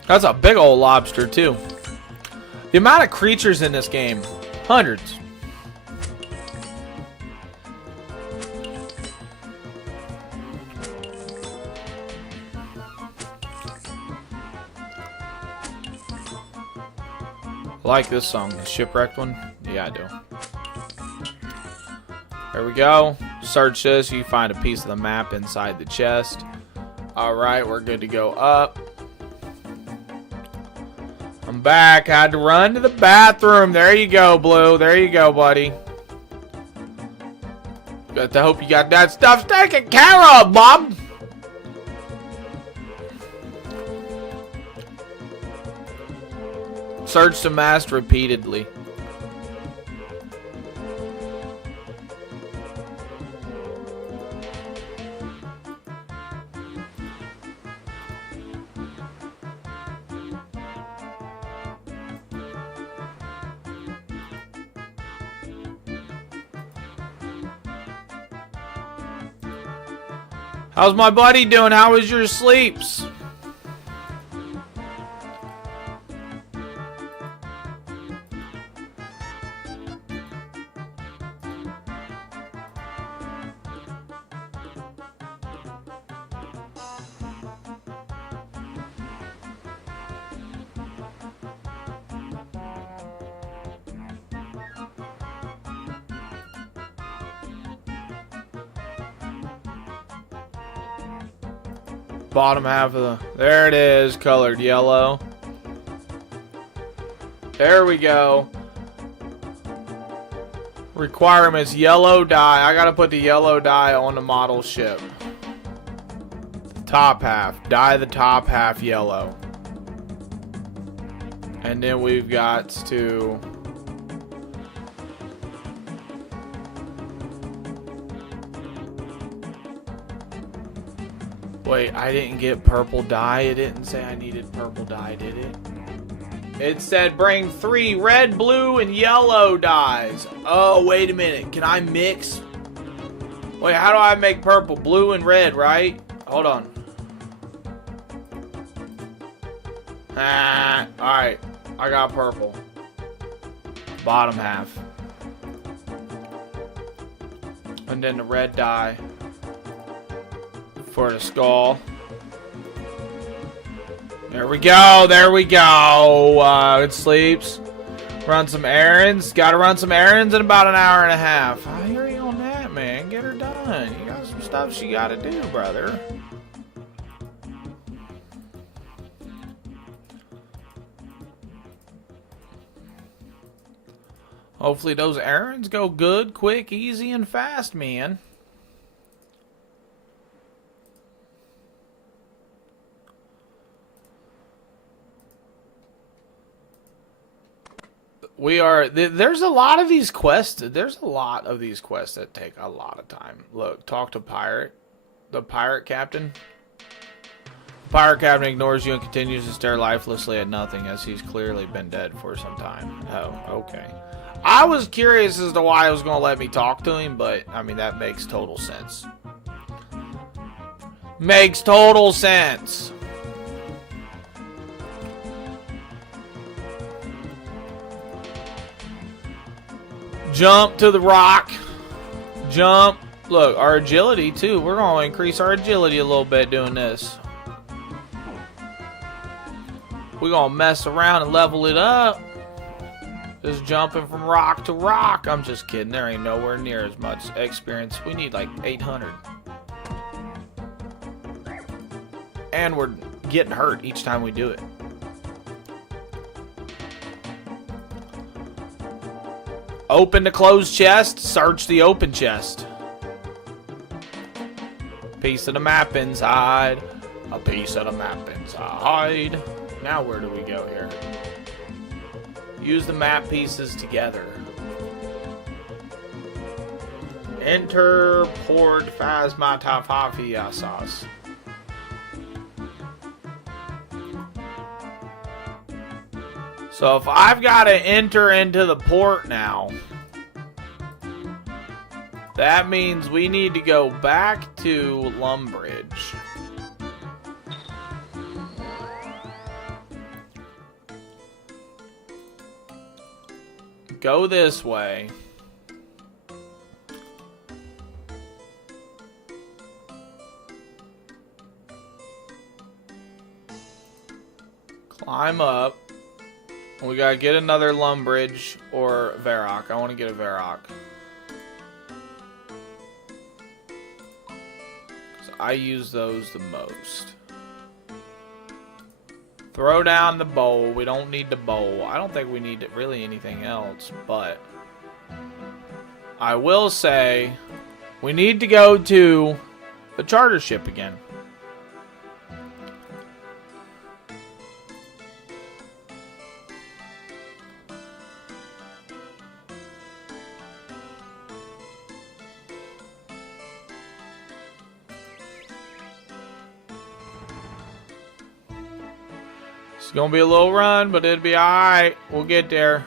That's a big old lobster, too. The amount of creatures in this game, hundreds. I like this song, the Shipwrecked one. Yeah, I do. There we go. Search this. You find a piece of the map inside the chest. Alright, we're good to go up. I'm back. I had to run to the bathroom. There you go, Blue. There you go, buddy. Got to hope you got that stuff taken care of, Bob. Search the mast repeatedly. How's my buddy doing? How was your sleeps? Bottom half of the... There it is, colored yellow. There we go. Requirements, yellow dye. I gotta put the yellow dye on the model ship. The top half. Dye the top half yellow. And then we've got to... Wait, I didn't get purple dye. It didn't say I needed purple dye, did it? It said bring 3 red, blue, and yellow dyes. Oh, wait a minute. Can I mix? Wait, how do I make purple? Blue and red, right? Hold on. Alright. I got purple. Bottom half. And then the red dye for the skull. There we go. There we go. It sleeps. Run some errands. Gotta run some errands in about an hour and a half. I hear you on that, man. Get her done. You got some stuff she gotta do, brother. Hopefully those errands go good, quick, easy, and fast, man. There's a lot of these quests. There's a lot of these quests that take a lot of time. Look, talk to the pirate captain. The pirate captain ignores you and continues to stare lifelessly at nothing as he's clearly been dead for some time. Oh, okay. I was curious as to why he was going to let me talk to him, but, I mean, that makes total sense. Makes total sense. Jump to the rock. Jump. Look, our agility, too. We're going to increase our agility a little bit doing this. We're going to mess around and level it up. Just jumping from rock to rock. I'm just kidding. There ain't nowhere near as much experience. We need like 800. And we're getting hurt each time we do it. Open the closed chest. Search the open chest. Piece of the map inside. A piece of the map inside. Now where do we go here? Use the map pieces together. Enter port phasmatophaphia sauce. So if I've got to enter into the port now, that means we need to go back to Lumbridge. go this way. Climb up. We gotta get another Lumbridge or Varrock. I want to get a Varrock. I use those the most. Throw down the bowl. We don't need the bowl. I don't think we need really anything else, but I will say we need to go to the charter ship again. It's gonna be a little run, but it'll be alright. We'll get there.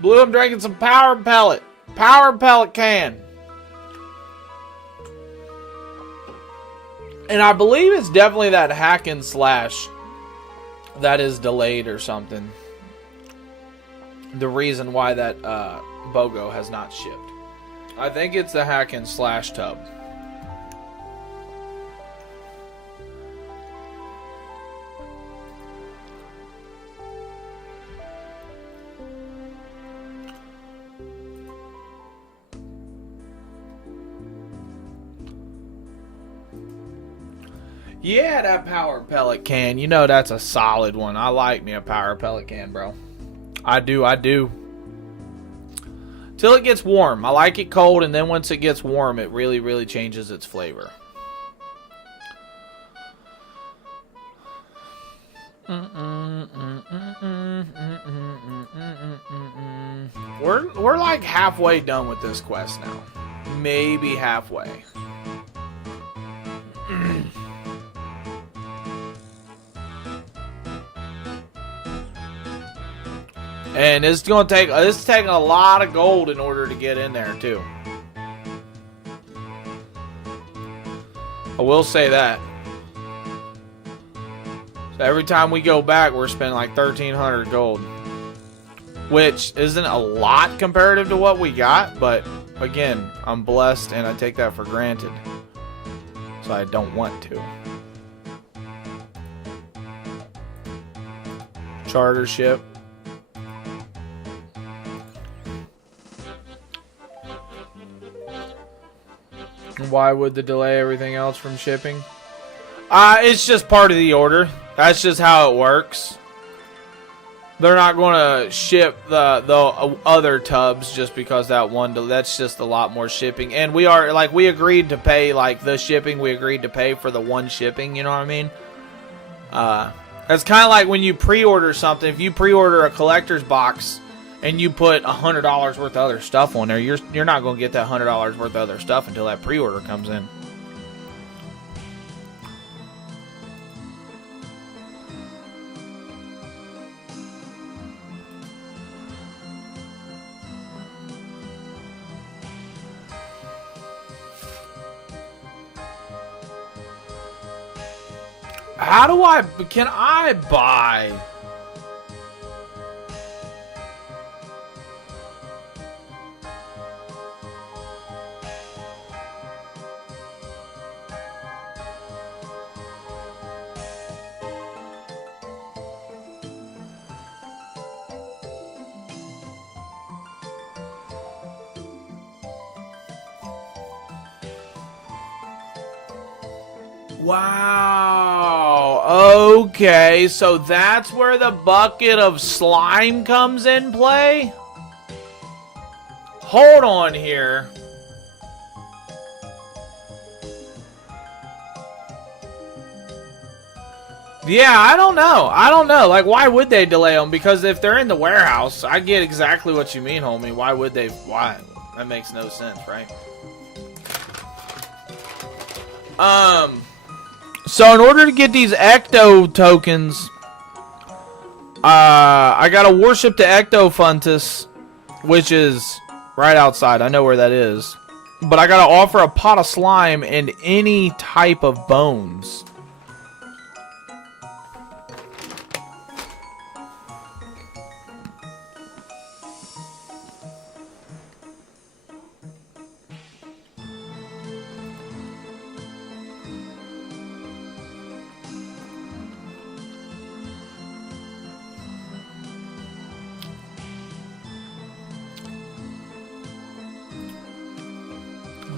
Blue, I'm drinking some power pellet. Power pellet can. And I believe it's definitely that hack and slash that is delayed or something. The reason why that BOGO has not shipped. I think it's the hack and slash tub. Yeah, that power pellet can. You know that's a solid one. I like me a power pellet can, bro. I do. Till it gets warm. I like it cold, and then once it gets warm, it really, really changes its flavor. We're like halfway done with this quest now. Maybe halfway. And it's taking a lot of gold in order to get in there too. I will say that. So every time we go back, we're spending like 1,300 gold, which isn't a lot comparative to what we got, but again, I'm blessed and I take that for granted. So I don't want to. Charter ship. Why would the delay everything else from shipping? It's just part of the order. That's just how it works. They're not going to ship the other tubs just because that's just a lot more shipping. And we agreed to pay like the shipping. We agreed to pay for the one shipping. You know what I mean? It's kind of like when you pre-order something. If you pre-order a collector's box and you put $100 worth of other stuff on there, you're not going to get that $100 worth of other stuff until that pre-order comes in. Can I buy? Wow. Okay, so that's where the bucket of slime comes in play? Hold on here. Yeah, I don't know. Like, why would they delay them? Because if they're in the warehouse, I get exactly what you mean, homie. Why would they? Why? That makes no sense, right? So in order to get these Ecto tokens, I gotta worship the Ectofuntus, which is right outside. I know where that is. But I gotta offer a pot of slime and any type of bones.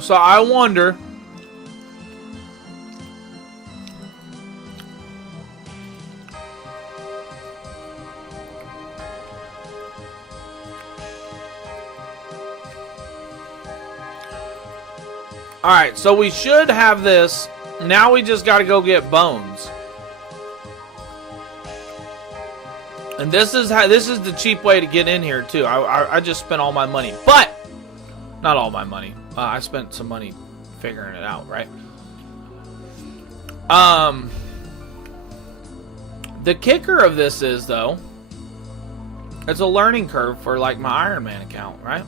So I wonder. Alright, so we should have this. Now we just gotta go get bones. And this is the cheap way to get in here too. I just spent all my money. But not all my money. I spent some money figuring it out, right? The kicker of this is, though, it's a learning curve for, like, my Iron Man account, right?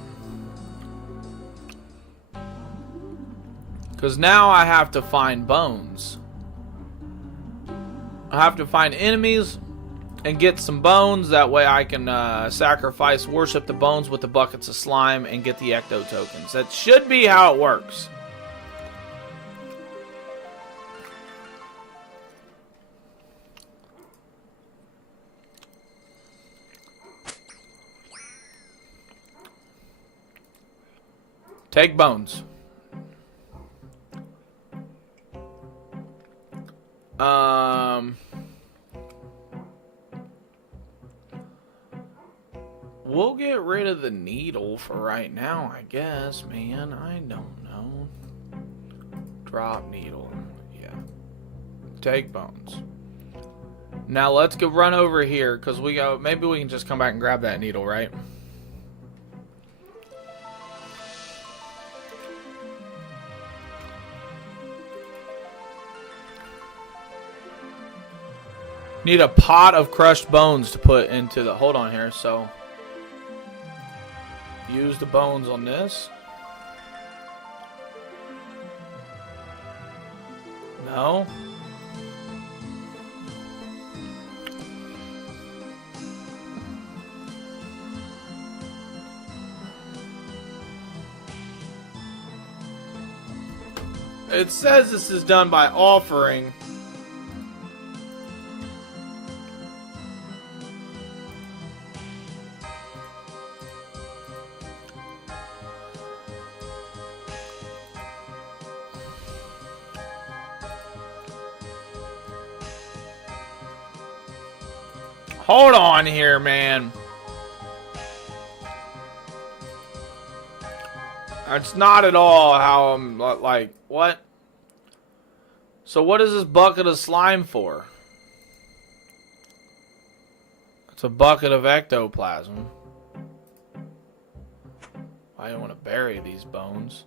Because now I have to find bones. I have to find enemies and get some bones. That way I can sacrifice, worship the bones with the buckets of slime and get the ecto tokens. That should be how it works. Take bones. We'll get rid of the needle for right now, I guess, man. I don't know. Drop needle. Yeah. Take bones. Now let's go run over here, because we go. Maybe we can just come back and grab that needle, right? Need a pot of crushed bones to put into the... Hold on here, so... Use the bones on this. No. It says this is done by offering... Hold on here, man. That's not at all how I'm like, what? So what is this bucket of slime for? It's a bucket of ectoplasm. I don't want to bury these bones.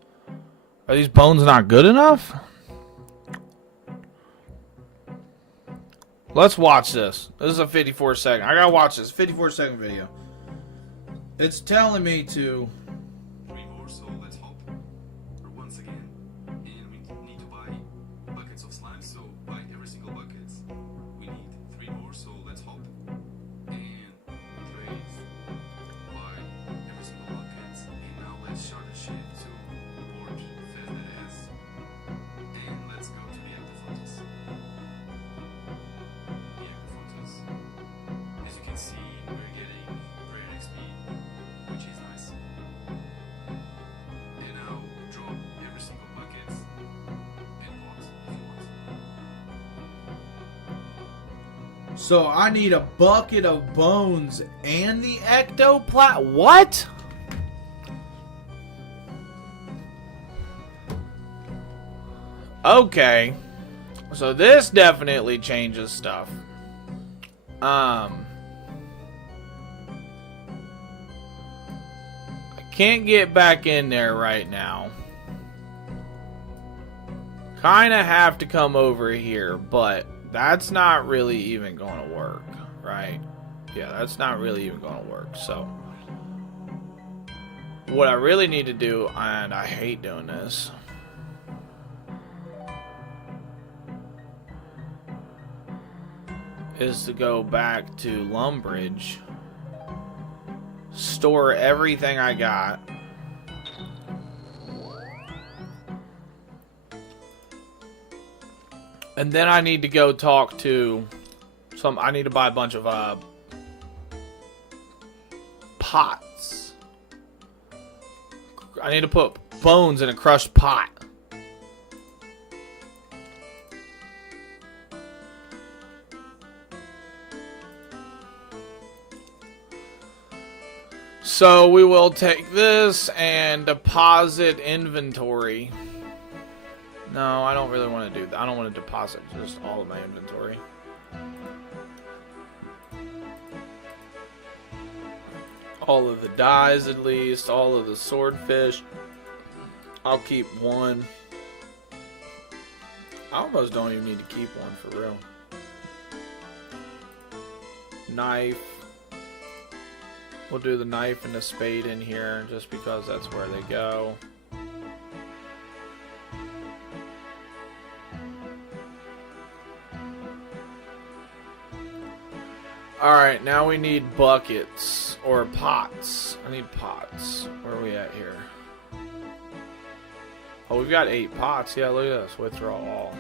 Are these bones not good enough? Let's watch this. This is a 54-second. I gotta watch this 54-second video. It's telling me to... 3 more, so let's hope. For once again. And we need to buy buckets of slime, so buy every single bucket. We need 3 more, so let's hope. And trades. Buy every single bucket. And now let's shut the shit to board fast that ass. And let's go to the active photos. As you can see, we're getting great XP, which is nice. And now drop every single bucket and pot if you want. So I need a bucket of bones and the ectoplasm. What? Okay. So this definitely changes stuff. I can't get back in there right now. Kinda have to come over here, but that's not really even gonna work, right? Yeah, that's not really even gonna work, so what I really need to do, and I hate doing this, is to go back to Lumbridge, store everything I got, and then I need to go talk to some... I need to buy a bunch of pots. I need to put bones in a crushed pot. So we will take this and deposit inventory. No, I don't really want to do that. I don't want to deposit just all of my inventory. All of the dyes, at least. All of the swordfish. I'll keep one. I almost don't even need to keep one for real. Knife. We'll do the knife and the spade in here just because that's where they go. Alright, now we need buckets or pots. I need pots. Where are we at here? Oh, we've got 8 pots. Yeah, look at this. Withdraw all.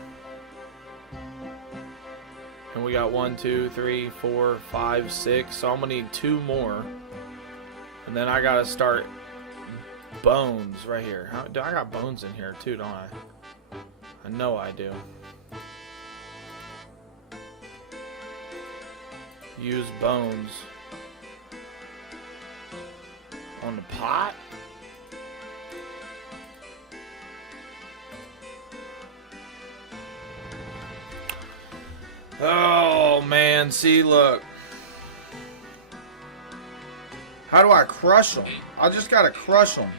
And we got 1, 2, 3, 4, 5, 6. So I'm going to need 2 more. And then I got to start bones right here. I got bones in here too, don't I? I know I do. Use bones on the pot. Oh man, see, look. How do I crush them? I just gotta crush them.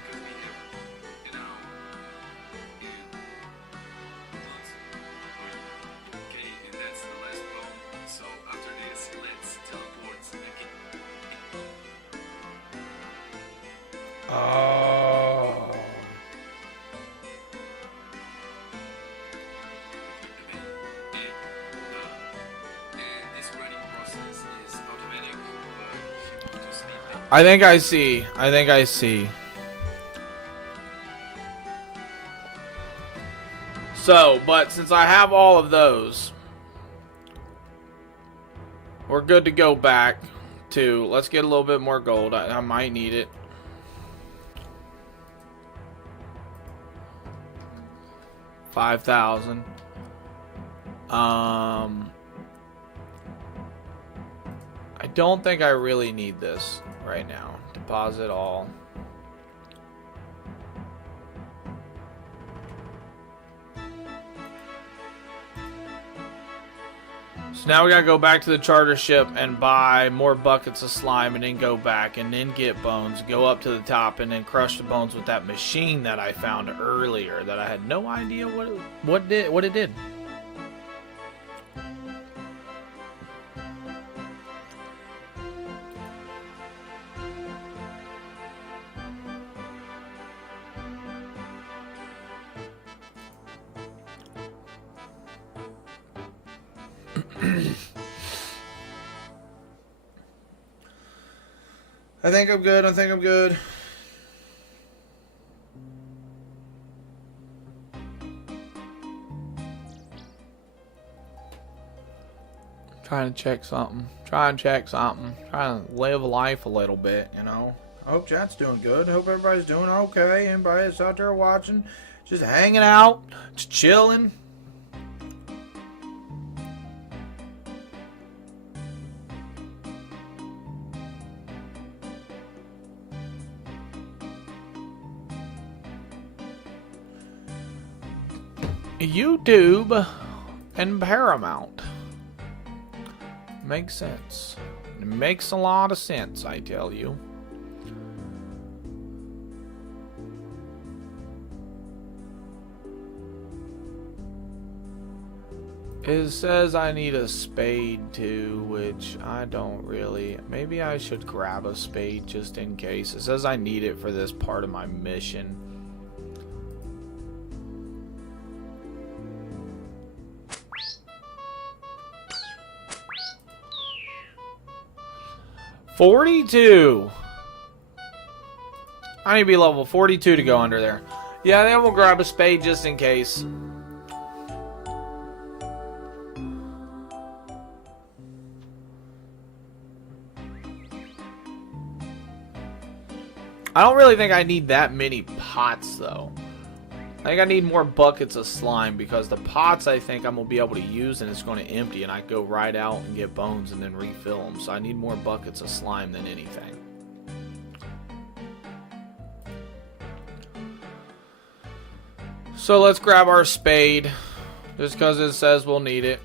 Oh. I think I see. I think I see. So, but since I have all of those, we're good to go back to, let's get a little bit more gold. I might need it. $5,000. I don't think I really need this right now. Deposit all. So now we gotta go back to the charter ship and buy more buckets of slime and then go back and then get bones, go up to the top and then crush the bones with that machine that I found earlier that I had no idea what it did. I think I'm good. I think I'm good. Trying to check something. Trying to live life a little bit, you know. I hope chat's doing good. I hope everybody's doing okay. Anybody that's out there watching, just hanging out, just chilling. YouTube and Paramount. Makes sense. It makes a lot of sense, I tell you. It says I need a spade too, which I don't really. Maybe I should grab a spade just in case. It says I need it for this part of my mission. $42. I need to be level 42 to go under there. Yeah, then we'll grab a spade just in case. I don't really think I need that many pots. pots, though. I think I need more buckets of slime, because the pots I think I'm going to be able to use and it's going to empty, and I go right out and get bones and then refill them. So I need more buckets of slime than anything. So let's grab our spade, just because it says we'll need it.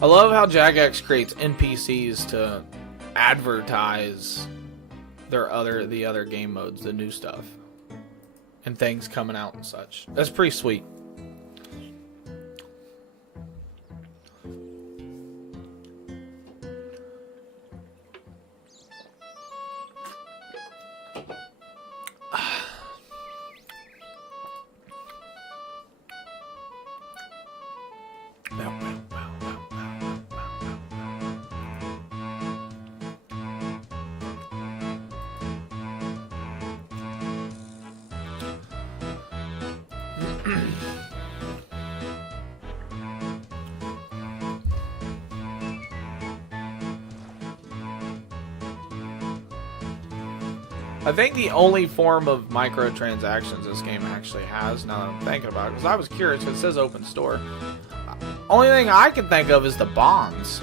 I love how Jagex creates NPCs to advertise the other game modes, the new stuff, and things coming out and such. That's pretty sweet. I think the only form of microtransactions this game actually has, now that I'm thinking about it, because I was curious, it says open store. Only thing I can think of is the bonds.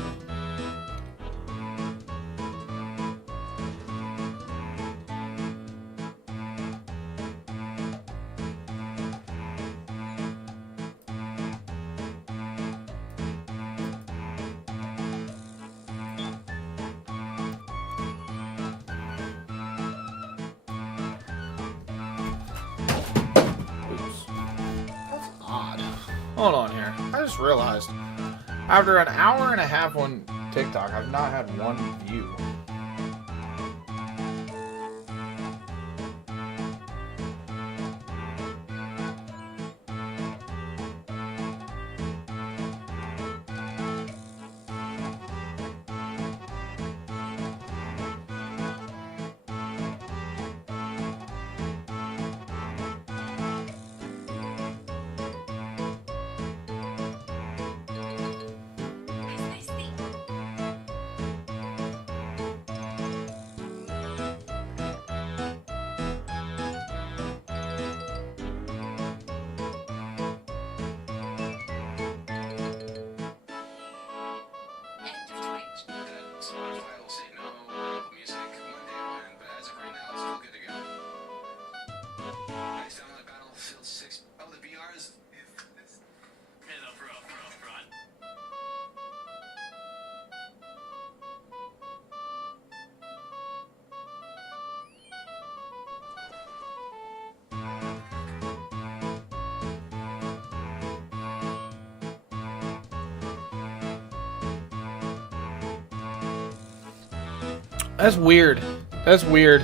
Hold on here. I just realized, after an hour and a half on TikTok, I've not had one view. That's weird. That's weird.